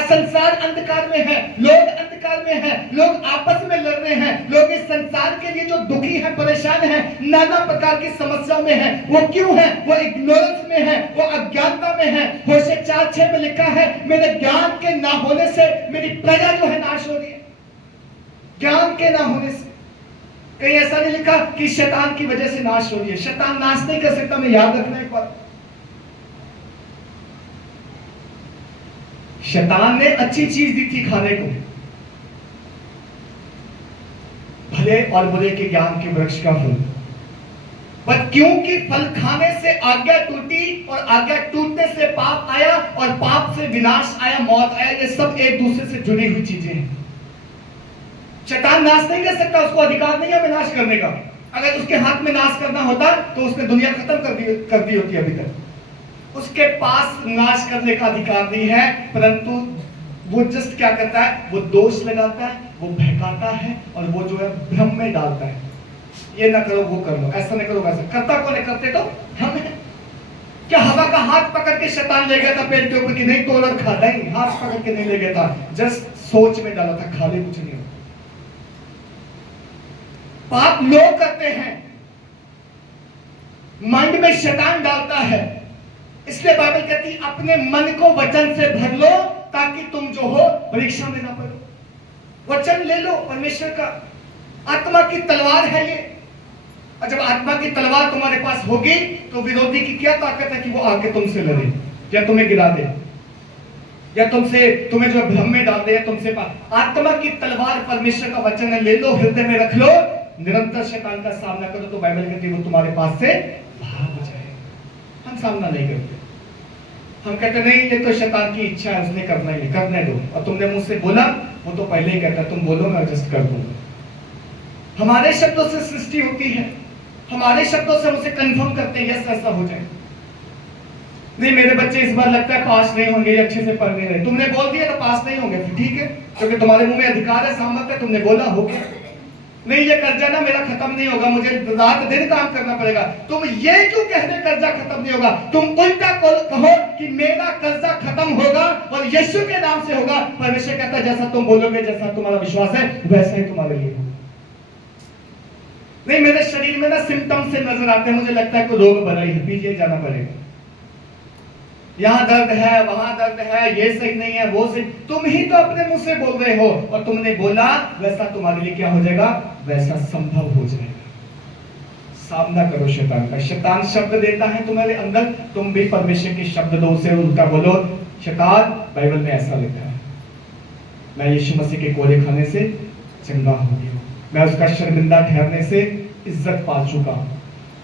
संसार अंधकार में है, लोग अंधकार में है, लोग आपस में लड़ रहे हैं, लोग इस संसार के लिए जो दुखी है, परेशान है, नाना प्रकार की समस्याओं में है। वो क्यों है? वो इग्नोरेंस में है, वो अज्ञानता में है। होशे 4:6 में लिखा है मेरे ज्ञान के ना होने से मेरी प्रजा जो है नाश हो रही है। ज्ञान के ना होने से। कहीं ऐसा नहीं लिखा कि शैतान की वजह से नाश हो रही है। शैतान नाश नहीं कर सकता। मैं याद रखना एक बात, शैतान ने अच्छी चीज दी थी खाने को, भले और बुरे के ज्ञान के वृक्ष का फल, पर क्योंकि फल खाने से आज्ञा टूटी और आज्ञा टूटने से पाप आया और पाप से विनाश आया, मौत आया। ये सब एक दूसरे से जुड़ी हुई चीजें हैं। शैतान नाश नहीं कर सकता, उसको अधिकार नहीं है विनाश करने का। अगर उसके हाथ में नाश करना होता तो उसने दुनिया खत्म कर दी होती अभी तक। उसके पास नाश करने का अधिकार नहीं है, परंतु वो जस्ट क्या करता है? वो दोष लगाता है, वो बहकाता है और वो जो है भ्रम में डालता है। ये ना करो, वो कर लो, ऐसा नहीं करो, वैसा। करता कौन है? करते तो हम हैं। क्या हवा का हाथ पकड़ के शैतान ले गया था पेड़ के ऊपर कि नहीं तोड़ और खा? नहीं, हाथ पकड़ के नहीं ले गया था, जस्ट सोच में डाला था, खा ले, कुछ नहीं होता। पाप लोग करते हैं, माइंड में शैतान डालता है। इसलिए बाइबल कहती है अपने मन को वचन से भर लो ताकि तुम जो हो परीक्षा में ना पड़ो। वचन ले लो परमेश्वर का। आत्मा की तलवार है ये, और जब आत्मा की तलवार तुम्हारे पास होगी तो विरोधी की क्या ताकत है कि वो आके तुमसे लड़े या तुम्हें गिरा दे या तुम्हें जो भ्रम में डाल दे, तुमसे आत्मा की तलवार परमेश्वर का वचन है, ले लो, हृदय में रख लो, निरंतर शैतान का सामना करो तो बाइबल कहती है वो तुम्हारे पास से भाग जाएगा। हम सामना नहीं करते, हम कहते नहीं ये तो शैतान की इच्छा है, उसने करना ही है, करने दो। और तुमने मुझसे बोला, वो तो पहले ही कहता तुम बोलो मैं एडजस्ट कर दूंगा। हमारे शब्दों से सृष्टि होती है, हमारे शब्दों से उसे कंफर्म करते हैं यस ऐसा हो जाए। नहीं मेरे बच्चे इस बार लगता है पास नहीं होंगे, अच्छे से पढ़ नहीं रहे। तुमने बोल दिया तो पास नहीं होंगे, फिर ठीक है, क्योंकि तुम्हारे मुंह में अधिकार है, सामर्थ है, तुमने बोला हो गया। नहीं ये कर्जा ना मेरा खत्म नहीं होगा, मुझे रात दिन काम करना पड़ेगा। तुम ये क्यों कह रहे कर्जा खत्म नहीं होगा? तुम उल्टा कहो कि मेरा कर्जा खत्म होगा और यीशु के नाम से होगा। परमेश्वर कहता है जैसा तुम बोलोगे, जैसा तुम्हारा विश्वास है, वैसा ही तुम्हारे लिए होगा। नहीं मेरे शरीर में ना सिम्टम्स से नजर आते हैं, मुझे लगता है कोई रोग बना ही है, पीछे जाना पड़ेगा, यहाँ दर्द है, वहां दर्द है, ये सही नहीं है, वो सही। तुम ही तो अपने मुंह से बोल रहे हो, और तुमने बोला वैसा तुम्हारे लिए क्या हो जाएगा? वैसा संभव हो जाएगा। सामना करो शैतान का। शैतान शब्द देता है तुम्हारे अंदर, तुम भी परमेश्वर के शब्द दो, उसे उल्टा बोलो। शैतान, बाइबल में ऐसा लिखा है, मैं यीशु मसीह के कोड़े खाने से चंगा हो गया हूं, मैं उसका शर्मिंदा ठहरने से इज्जत पा चुका हूं,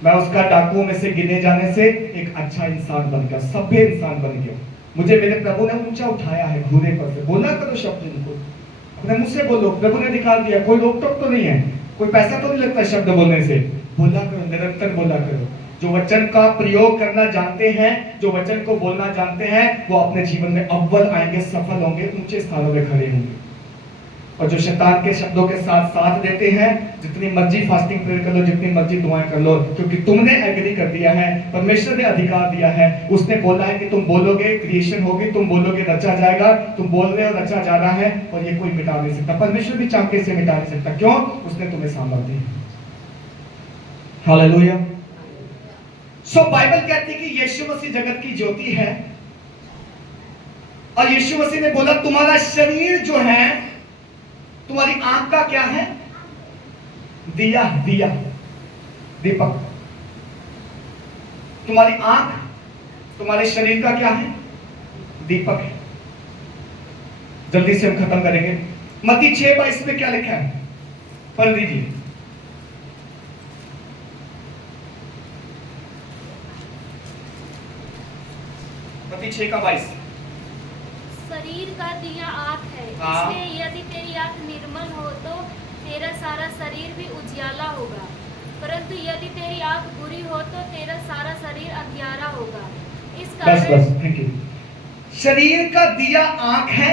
मैं उसका डाकुओं में से गिने जाने से एक अच्छा इंसान बन गया, सभ्य इंसान बन गया। मुझे मेरे प्रभु ने ऊंचा उठाया है घोड़े पर से। बोला करो शब्द इनको, अपने मुंह से बोलो, प्रभु ने दिखा दिया, कोई रोक टोक तो नहीं है, कोई पैसा तो नहीं लगता शब्द बोलने से। बोला करो, निरंतर बोला करो। जो वचन का प्रयोग करना जानते हैं, जो वचन को बोलना जानते हैं, वो अपने जीवन में अव्वल आएंगे, सफल होंगे, ऊंचे स्थानों में खड़े होंगे। और जो शैतान के शब्दों के साथ साथ देते हैं, जितनी मर्जी फास्टिंग प्रेयर कर लो, जितनी मर्जी दुआएं कर लो, क्योंकि तुमने एग्री कर दिया है, परमेश्वर ने अधिकार दिया है, उसने बोला है कि तुम बोलोगे क्रिएशन होगी, तुम बोलोगे रचा जाएगा, तुम बोल रहे हो रचा जा रहा है, और ये कोई मिटा नहीं सकता। परमेश्वर भी चाके से मिटा नहीं सकता। क्यों? उसने तुम्हें सामर्थ्य दी है। हालेलुया। सो बाइबल कहती है कि यीशु मसीह जगत की ज्योति है, और यीशु मसीह ने बोला तुम्हारा शरीर जो है, तुम्हारी आंख का क्या है? दिया, दिया, दीपक। तुम्हारी आंख तुम्हारे शरीर का क्या है? दीपक है। जल्दी से हम खत्म करेंगे। मत्ती 6:22 में क्या लिखा है? पढ़ दीजिए। मत्ती 6:22। शरीर का दिया आँख है, हाँ। इसलिए यदि तेरी आँख निर्मल हो तो तेरा सारा शरीर भी उजियाला होगा, परंतु यदि तेरी आँख बुरी हो तो तेरा सारा शरीर अंधियारा होगा। इस बस कारण बस, थैंक यू। शरीर का दिया आंख है,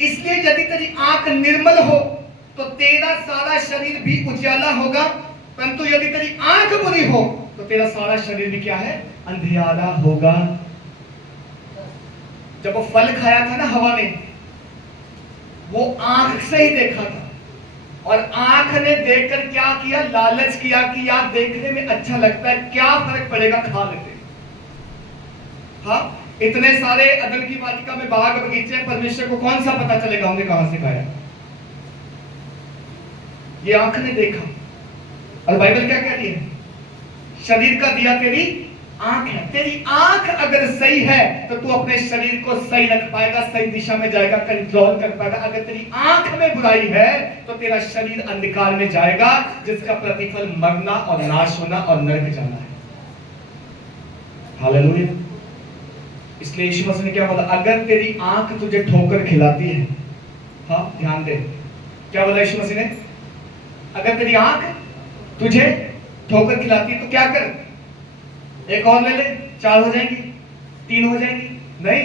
इसलिए यदि तेरी आंख निर्मल हो तो तेरा सारा शरीर भी उजाला होगा, परंतु यदि तेरी आंख बुरी हो तो तेरा सारा शरीर भी क्या है? अंधियारा होगा। जब वो फल खाया था ना हवा ने, वो आंख से ही देखा था, और आंख ने देखकर क्या किया? लालच किया कि यार देखने में अच्छा लगता है, क्या फर्क पड़ेगा, खा लेते। हाँ, इतने सारे अदन की वाटिका में बाग बगीचे, परमेश्वर को कौन सा पता चलेगा हमने कहां से खाया? ये आंख ने देखा। और बाइबल क्या कह रही है? शरीर का दिया तेरी आंख है। तेरी आंख अगर सही है तो तू अपने शरीर को सही रख पाएगा, सही दिशा में जाएगा, कंट्रोल कर पाएगा। अगर तेरी आंख में बुराई है तो तेरा शरीर अंधकार में जाएगा, जिसका प्रतिफल मरना और नाश होना और नरक जाना है। हालेलुया। इसलिए यीशु मसीह ने क्या बोला? अगर तेरी आंख तुझे ठोकर खिलाती है, हाँ ध्यान दे, क्या बोला यीशु मसीह ने? अगर तेरी आंख तुझे ठोकर खिलाती है तो क्या कर? एक और ले ले, 4 हो जाएंगी, 3 हो जाएंगी? नहीं,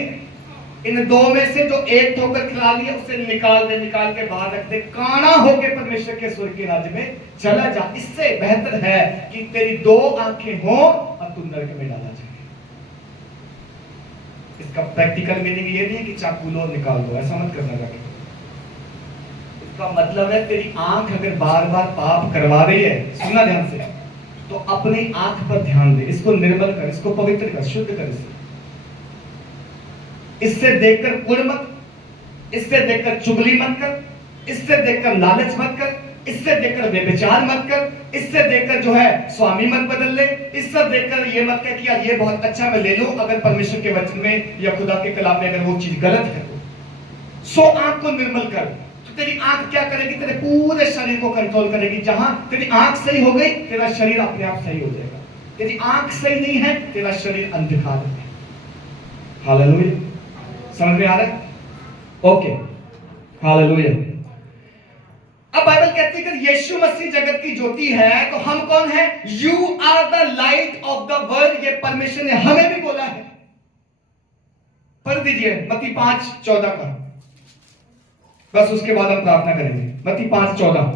इन 2 में से जो एक ठोकर खिला ली है उसे निकाल दे, निकाल के बाहर रख दे, काना होके परमेश्वर के स्वर्ग के राज्य में चला जा। इससे बेहतर है कि तेरी 2 आंखें हो और तू नरक में डाला जाए। इसका प्रैक्टिकल मीनिंग ये नहीं है कि चाकू लो निकाल दो, ऐसा मत करना जाके। इसका मतलब है तेरी आंख अगर बार बार पाप करवा रही है, सुनना ध्यान से, तो अपनी आंख पर ध्यान दे, इसको निर्मल कर, इसको पवित्र कर, शुद्ध कर। इससे देखकर कुड़ मत, इससे देखकर चुगली मत कर, इससे देखकर लालच मत कर, इससे देखकर व्यभिचार मत कर, इससे देखकर जो है स्वामी मत बदल ले, इससे देखकर ये मत कह कि यार ये बहुत अच्छा मैं ले लूं, अगर परमेश्वर के वचन में या खुदा के कलाम में अगर वो चीज गलत है तो। सो आंख को निर्मल कर, तो तेरी आंख क्या करेगी? तेरे पूरे शरीर को कंट्रोल करेगी। जहां तेरी आंख सही हो गई, तेरा शरीर अपने आप सही हो जाएगा। तेरी आंख सही नहीं है, तेरा शरीर अंधकार है। हालेलुया। समझ में आ रहा है? Okay, hallelujah. अब बाइबल कहती है कि यीशु मसीह जगत की ज्योति है, तो हम कौन है? You are the light of the world. ये परमेश्वर ने हमें भी बोला है। पढ़ दीजिए मत्ती 5:14 का, बस उसके बाद हम प्रार्थना करेंगे। मत्ती 5:14।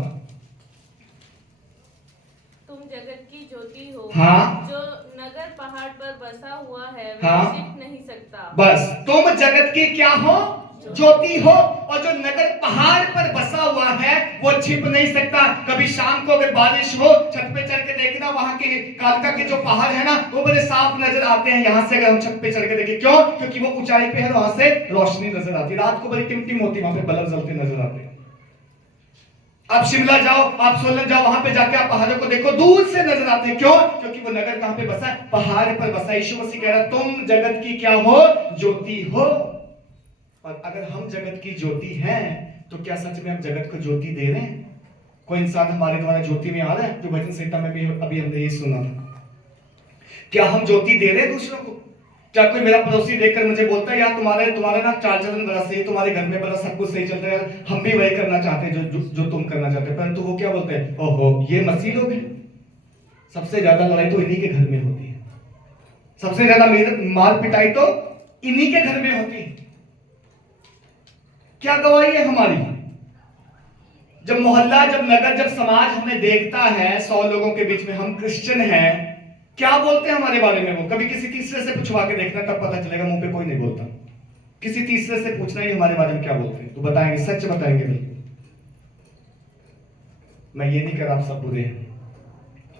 तुम जगत की ज्योति हो। हाँ। जो नगर पहाड़ पर बसा हुआ है, हाँ। वह छिप नहीं सकता। बस तुम जगत की क्या हो? ज्योति हो। और जो नगर पहाड़ पर बसा हुआ है वो छिप नहीं सकता। कभी शाम को अगर बारिश हो, छत पे चढ़ के देखना, वहां के कालका के जो पहाड़ है ना, वो बड़े साफ नजर आते हैं। यहाँ से अगर हम छत पे चढ़ के देखें, क्यों? क्योंकि वो ऊंचाई पे है, वहां से रोशनी नजर आती है। रात को बड़ी टिमटिम होती है, वहां पे बल्ब जलते नजर आते हैं। आप शिमला जाओ, आप सोलन जाओ, वहां पे जाके आप पहाड़ों को देखो, दूर से नजर आते हैं। क्यों? क्योंकि वो नगर कहां पे बसा है? पहाड़ पर बसा है। यीशु मसीह कह रहा है तुम जगत की क्या हो? ज्योति हो। और अगर हम जगत की ज्योति हैं तो क्या सच में हम जगत को ज्योति दे रहे हैं? कोई इंसान हमारे द्वारा ज्योति में आ रहा है? जो भजन संहिता में भी अभी हमने ये सुना था, क्या हम ज्योति दे रहे हैं दूसरों को? क्या कोई मेरा पड़ोसी देखकर मुझे बोलता है यार तुम्हारे ना चाल चलन बड़ा सही, तुम्हारे घर में बड़ा सब कुछ सही चलता है, यार हम भी वही करना चाहते हैं जो तुम करना चाहते हैं, परंतु वो क्या बोलते हैं? ओहो ये मसीह लोग हैं। सबसे ज्यादा लड़ाई तो इन्हीं के घर में होती है, सबसे ज्यादा मार पिटाई तो इन्हीं के घर में होती है। क्या गवाही है हमारी? जब मोहल्ला, जब नगर, जब समाज हमें देखता है 100 लोगों के बीच में हम क्रिश्चियन हैं, क्या बोलते हैं हमारे बारे में? वो कभी किसी तीसरे से पूछवा के देखना, तब पता चलेगा। मुंह पे कोई नहीं बोलता, किसी तीसरे से पूछना ही हमारे बारे में क्या बोलते हैं, तो बताएंगे, सच बताएंगे। बिल्कुल, मैं ये नहीं कह रहा आप सब बुरे हैं,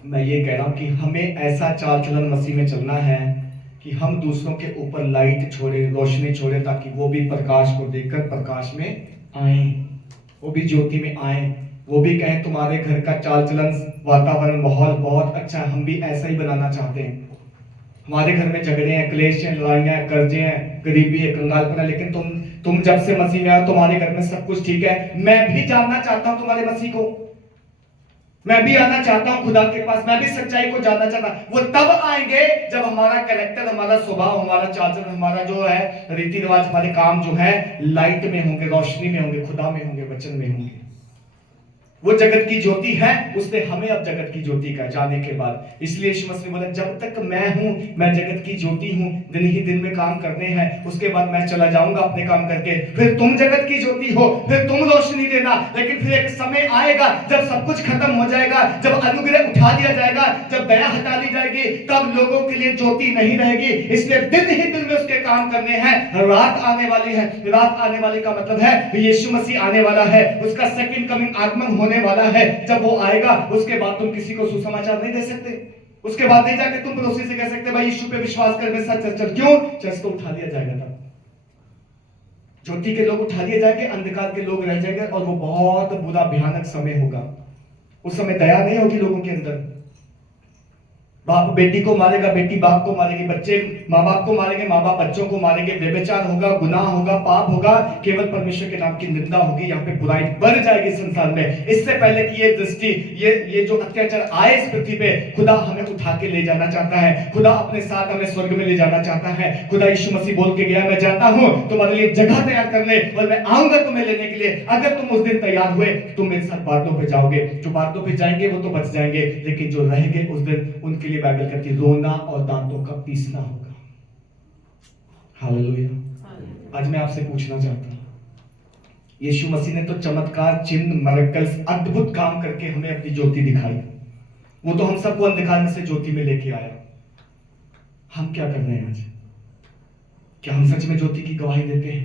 मैं ये कह रहा हूं कि हमें ऐसा चाल चलन मसीह में चलना है कि हम दूसरों के ऊपर लाइट छोड़े, रोशनी छोड़े, ताकि वो भी प्रकाश को देखकर प्रकाश में आए, वो भी ज्योति में आए, वो भी कहें तुम्हारे घर का चाल चलन, वातावरण, माहौल बहुत अच्छा है, हम भी ऐसा ही बनाना चाहते हैं। हमारे घर में झगड़े हैं, क्लेश हैं, लड़ाइयां हैं, कर्जे हैं, गरीबी है, कंगालपन है, लेकिन तुम जब से मसीह में आओ तुम्हारे घर में सब कुछ ठीक है। मैं भी जानना चाहता हूं तुम्हारे मसीह को, मैं भी आना चाहता हूं खुदा के पास, मैं भी सच्चाई को जानना चाहता हूं। वो तब आएंगे जब हमारा कैरेक्टर, हमारा स्वभाव, हमारा चाल चलन, हमारा जो है रीति रिवाज, हमारे काम जो है लाइट में होंगे, रोशनी में होंगे, खुदा में होंगे, वचन में होंगे। वो जगत की ज्योति है, उसने हमें अब जगत की ज्योति का जाने के बाद, इसलिए यीशु मसीह बोला जब तक मैं हूं, मैं जगत की ज्योति हूं, दिन ही दिन में काम करने हैं, उसके बाद मैं चला जाऊंगा अपने काम करके, फिर तुम जगत की ज्योति हो, फिर तुम रोशनी देना। लेकिन फिर एक समय आएगा जब सब कुछ खत्म हो जाएगा, जब अनुग्रह उठा दिया जाएगा, जब दया हटा दी जाएगी, तब लोगों के लिए ज्योति नहीं रहेगी। इसलिए दिन ही दिन में उसके काम करने हैं। रात आने वाली है, रात आने वाली का मतलब है यीशु मसीह आने वाला है, उसका सेकंड कमिंग, आगमन होने वाला है। जब वो आएगा उसके बाद तुम किसी को सुसमाचार नहीं दे सकते, उसके बाद नहीं जाके तुम पड़ोसी से कह सकते भाई यीशु पे विश्वास कर, मैं सच चल। क्यों? चर्च को उठा दिया जाएगा, तब ज्योति के लोग उठा दिए जाएंगे, अंधकार के लोग रह जाएंगे, और वो बहुत बुरा भयानक समय होगा। उस समय दया नहीं होगी लोगों के अंदर। बाप बेटी को मारेगा, बेटी बाप को मारेगी, बच्चे माँ बाप को मारेंगे, माँ बाप बच्चों को मारेंगे, व्यभिचार होगा, गुनाह होगा, पाप होगा, केवल परमेश्वर के नाम की निंदा होगी। यहाँ पे बुराई बढ़ जाएगी संसार में। इससे पहले कि ये दृष्टि, ये जो अत्याचार आए इस पृथ्वी पे, खुदा हमें उठा के ले जाना चाहता है, खुदा अपने साथ हमें स्वर्ग में ले जाना चाहता है। खुदा यीशु मसीह बोल के गया मैं जाता हूँ तुम्हारे लिए जगह तैयार करने, और मैं आऊंगा तुम्हें लेने के लिए। अगर तुम उस दिन तैयार हुए तुम मेरे साथ बादलों पे जाओगे। जो बादलों पे जाएंगे वो तो बच जाएंगे, लेकिन जो रहेंगे उस दिन उनके बाइबल कहती है रोना और दांतों का पीसना होगा। हालेलुया। आज मैं आपसे पूछना चाहता हूं, यीशु मसीह ने तो चमत्कार, चिन्ह, मिरेकल्स, अद्भुत काम करके हमें अपनी ज्योति दिखाई। वो तो हम सबको अंधकार में से ज्योति में लेके आया। हम क्या कर रहे हैं आज? क्या हम सच में ज्योति की गवाही देते हैं?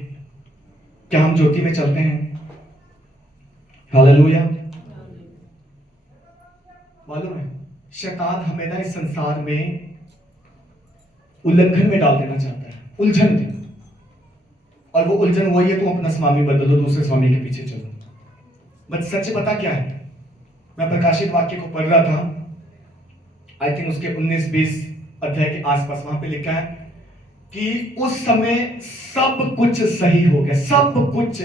क्या हम ज्योति में चलते हैं? हालेलुया। मालूम है शैतान हमें ना इस संसार में उल्लंघन में डाल देना चाहता है, उलझन में। और वो उलझन वही है तुम अपना स्वामी बदलो, दूसरे स्वामी के पीछे चलो। बट सच पता क्या है? मैं प्रकाशित वाक्य को पढ़ रहा था, आई थिंक उसके 19-20 अध्याय के आसपास, वहां पे लिखा है कि उस समय सब कुछ सही हो गया। सब कुछ,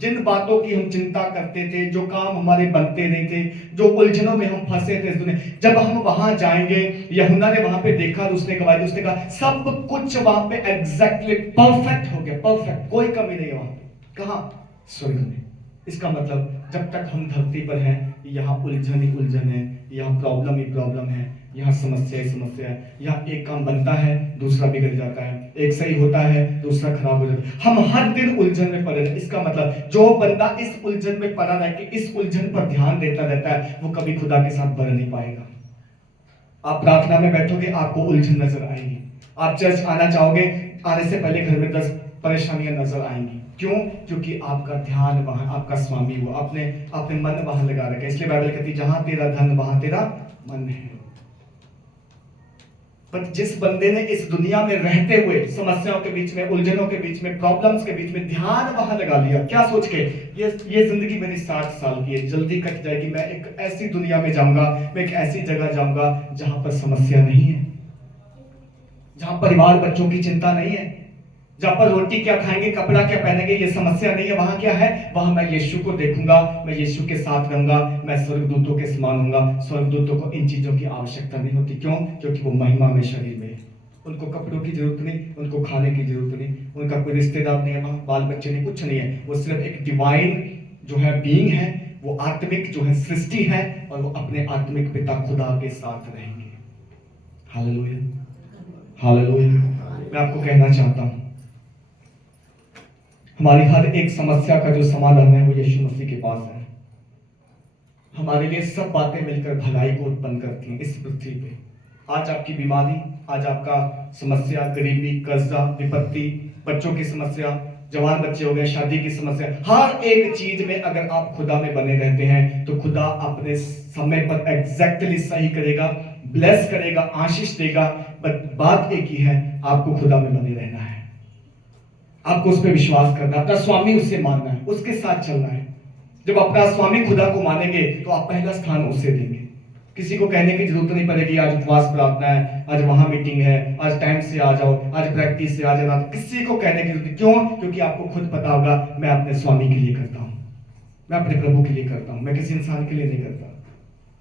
जिन बातों की हम चिंता करते थे, जो काम हमारे बनते नहीं थे, जो उलझनों में हम फंसे थे इस दुनिया, जब हम वहां जाएंगे, यूहन्ना ने वहां पे देखा और उसने गवाही दी, उसने कहा सब कुछ वहां पे एग्जैक्टली परफेक्ट हो गया, परफेक्ट, कोई कमी नहीं वहां पे। कहां? स्वर्ग में। इसका मतलब जब तक हम धरती पर हैं, यहाँ उलझन ही उलझन है, यहाँ प्रॉब्लम ही प्रॉब्लम है, यहाँ समस्या ही समस्या है। यहाँ एक काम बनता है, दूसरा बिगड़ जाता है, एक सही होता है, दूसरा खराब हो जाता है। हम हर दिन उलझन में पड़े रहते। इसका मतलब जो बंदा इस उलझन में पड़ा रह के इस उलझन पर ध्यान देता रहता है, वो कभी खुदा के साथ बढ़ नहीं पाएगा। आप प्रार्थना में बैठोगे, आपको उलझन नजर आएगी। आप चर्च आना चाहोगे, आने से पहले घर में 10 परेशानियां नजर आएंगी। क्यों? क्योंकि आपका ध्यान वहां, आपका स्वामी वो, आपने मन वहां लगा रखा है। इसलिए बाइबल कहती है जहां तेरा धन वहां तेरा मन है। पर जिस बंदे ने इस दुनिया में रहते हुए समस्याओं के बीच में, उलझनों के बीच में, प्रॉब्लम्स के बीच में ध्यान वहां लगा लिया, क्या सोच के ये जिंदगी मेरी 60 साल की है, जल्दी कट जाएगी, मैं एक ऐसी दुनिया में जाऊंगा, मैं एक ऐसी जगह जाऊंगा जहां पर समस्या नहीं है, जहां परिवार बच्चों की चिंता नहीं है, जहां पर रोटी क्या खाएंगे, कपड़ा क्या पहनेंगे, ये समस्या नहीं है। वहां क्या है? वहां मैं यीशु को देखूंगा, मैं यीशु के साथ रहूंगा, मैं स्वर्गदूतों के समान होऊंगा। स्वर्गदूतों को इन चीजों की आवश्यकता नहीं होती। क्यों? क्योंकि वो महिमा में शरीर में है। उनको कपड़ों की जरूरत नहीं, उनको खाने की जरूरत नहीं, उनका कोई रिश्तेदार नहीं है, वहां बाल बच्चे नहीं, कुछ नहीं है। वो सिर्फ एक डिवाइन जो है बीइंग है, वो आत्मिक जो है सृष्टि है, और वो अपने आत्मिक पिता खुदा के साथ रहेंगे। Hallelujah, hallelujah. मैं आपको कहना चाहता हूं, हमारी हर एक समस्या का जो समाधान है वो यीशु मसीह के पास है। हमारे लिए सब बातें मिलकर भलाई को उत्पन्न करती हैं इस पृथ्वी पे। आज आपकी बीमारी, आज आपका समस्या, गरीबी, कर्जा, विपत्ति, बच्चों की समस्या, जवान बच्चे हो गए, शादी की समस्या, हर एक चीज में अगर आप खुदा में बने रहते हैं तो खुदा अपने समय पर एग्जैक्टली सही करेगा, ब्लेस करेगा, आशीष देगा। बट बात एक ही है, आपको खुदा में बने रहना है, आपको उस पर विश्वास करना है, अपना स्वामी उससे मानना है, उसके साथ चलना है। जब अपना स्वामी खुदा को मानेंगे तो आप पहला स्थान उसे देंगे। किसी को कहने की जरूरत नहीं पड़ेगी आज उपवास प्रार्थना है, आज वहां मीटिंग है, आज टाइम से आ जाओ, आज प्रैक्टिस से आ जाना। किसी को कहने की जरूरत नहीं। क्यों? क्योंकि आपको खुद पता होगा मैं अपने स्वामी के लिए करता हूं, मैं अपने प्रभु के लिए करता हूं, मैं किसी इंसान के लिए नहीं करता।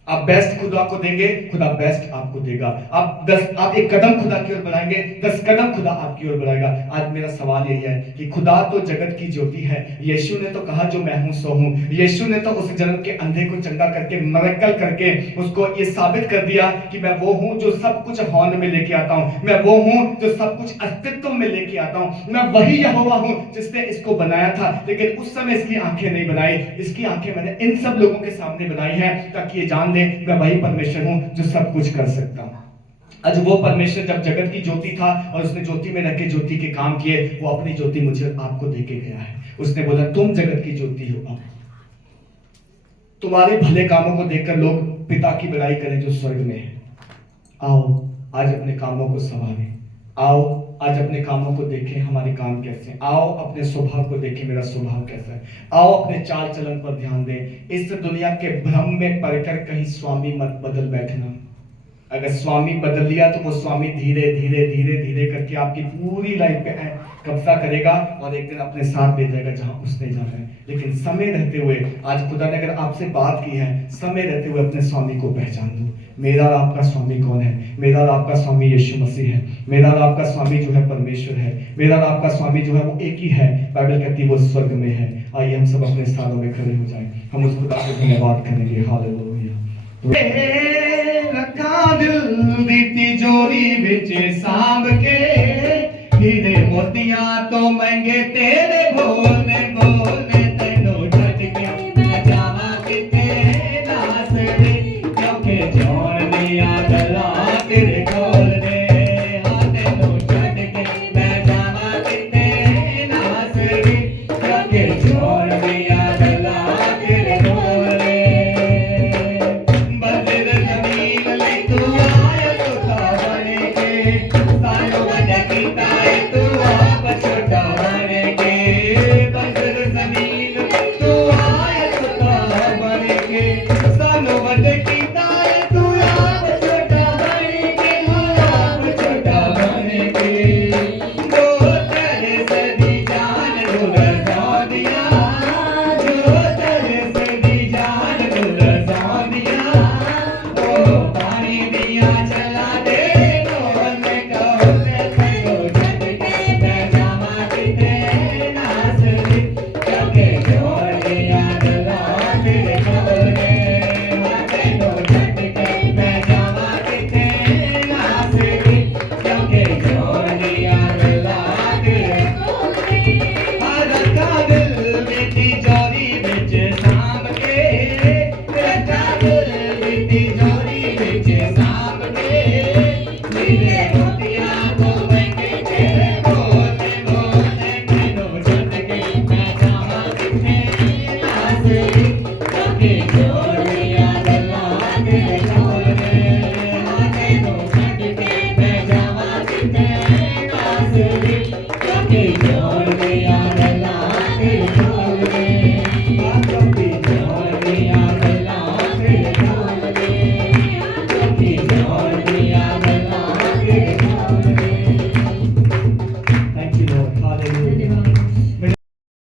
आप बेस्ट खुदा को देंगे, खुदा बेस्ट आपको देगा। आप एक कदम खुदा की ओर बढ़ाएंगे, 10 कदम खुदा आपकी ओर बढ़ाएगा। आज मेरा सवाल यही है कि खुदा तो जगत की ज्योति है। यीशु ने तो कहा जो मैं हूं सो हूं। यीशु ने तो उस जन्म के अंधे को चंगा करके, मिरेकल करके उसको ये साबित कर दिया कि मैं वो हूं जो सब कुछ हौन में लेके आता हूं, मैं वो हूं जो सब कुछ अस्तित्व में लेके आता हूं, मैं वही यहोवा हूं जिसने इसको बनाया था। लेकिन उस समय इसकी आंखें नहीं बनाई, इसकी आंखें मैंने इन सब लोगों के सामने बनाई है ताकि ये जान मैं वही परमेश्वर हूं जो सब कुछ कर सकता हूं। आज वो परमेश्वर जब जगत की ज्योति था और उसने ज्योति में रख के ज्योति के काम किए, वो अपनी ज्योति मुझे आपको देके गया है। उसने बोला तुम जगत की ज्योति हो। अब तुम्हारे भले कामों को देखकर लोग पिता की बड़ाई करें जो स्वर्ग में है। आओ आज अपने कामों को संभालें, आओ आज अपने कामों को देखें हमारे काम कैसे हैं, आओ अपने स्वभाव को देखें मेरा स्वभाव कैसा है, आओ अपने चाल चलन पर ध्यान दें। इस दुनिया के भ्रम में पड़कर कहीं स्वामी मत बदल बैठना। अगर स्वामी बदल लिया तो वो स्वामी धीरे धीरे धीरे धीरे करके आपकी पूरी लाइफ पे कब्जा करेगा और एक दिन अपने साथ ले जाएगा जहां उसने जाना है। लेकिन समय रहते हुए, आज खुदा ने अगर आपसे बात की है, समय रहते हुए अपने स्वामी को पहचान दो। मेरा और आपका स्वामी कौन है? मेरा और आपका स्वामी यीशु मसीह है। मेरा और आपका स्वामी जो है परमेश्वर है। मेरा और आपका स्वामी जो है वो एक ही है। बाइबल कहती है वो स्वर्ग में है। आइए हम सब अपने स्थानों में खड़े हो जाएं, हम उस खुदा को धन्यवाद करेंगे। हालेलुया। रखा दिल दी तिजोरी विच सांभ के, हीरे मोतियां तो महंगे तेरे बोलने बोलने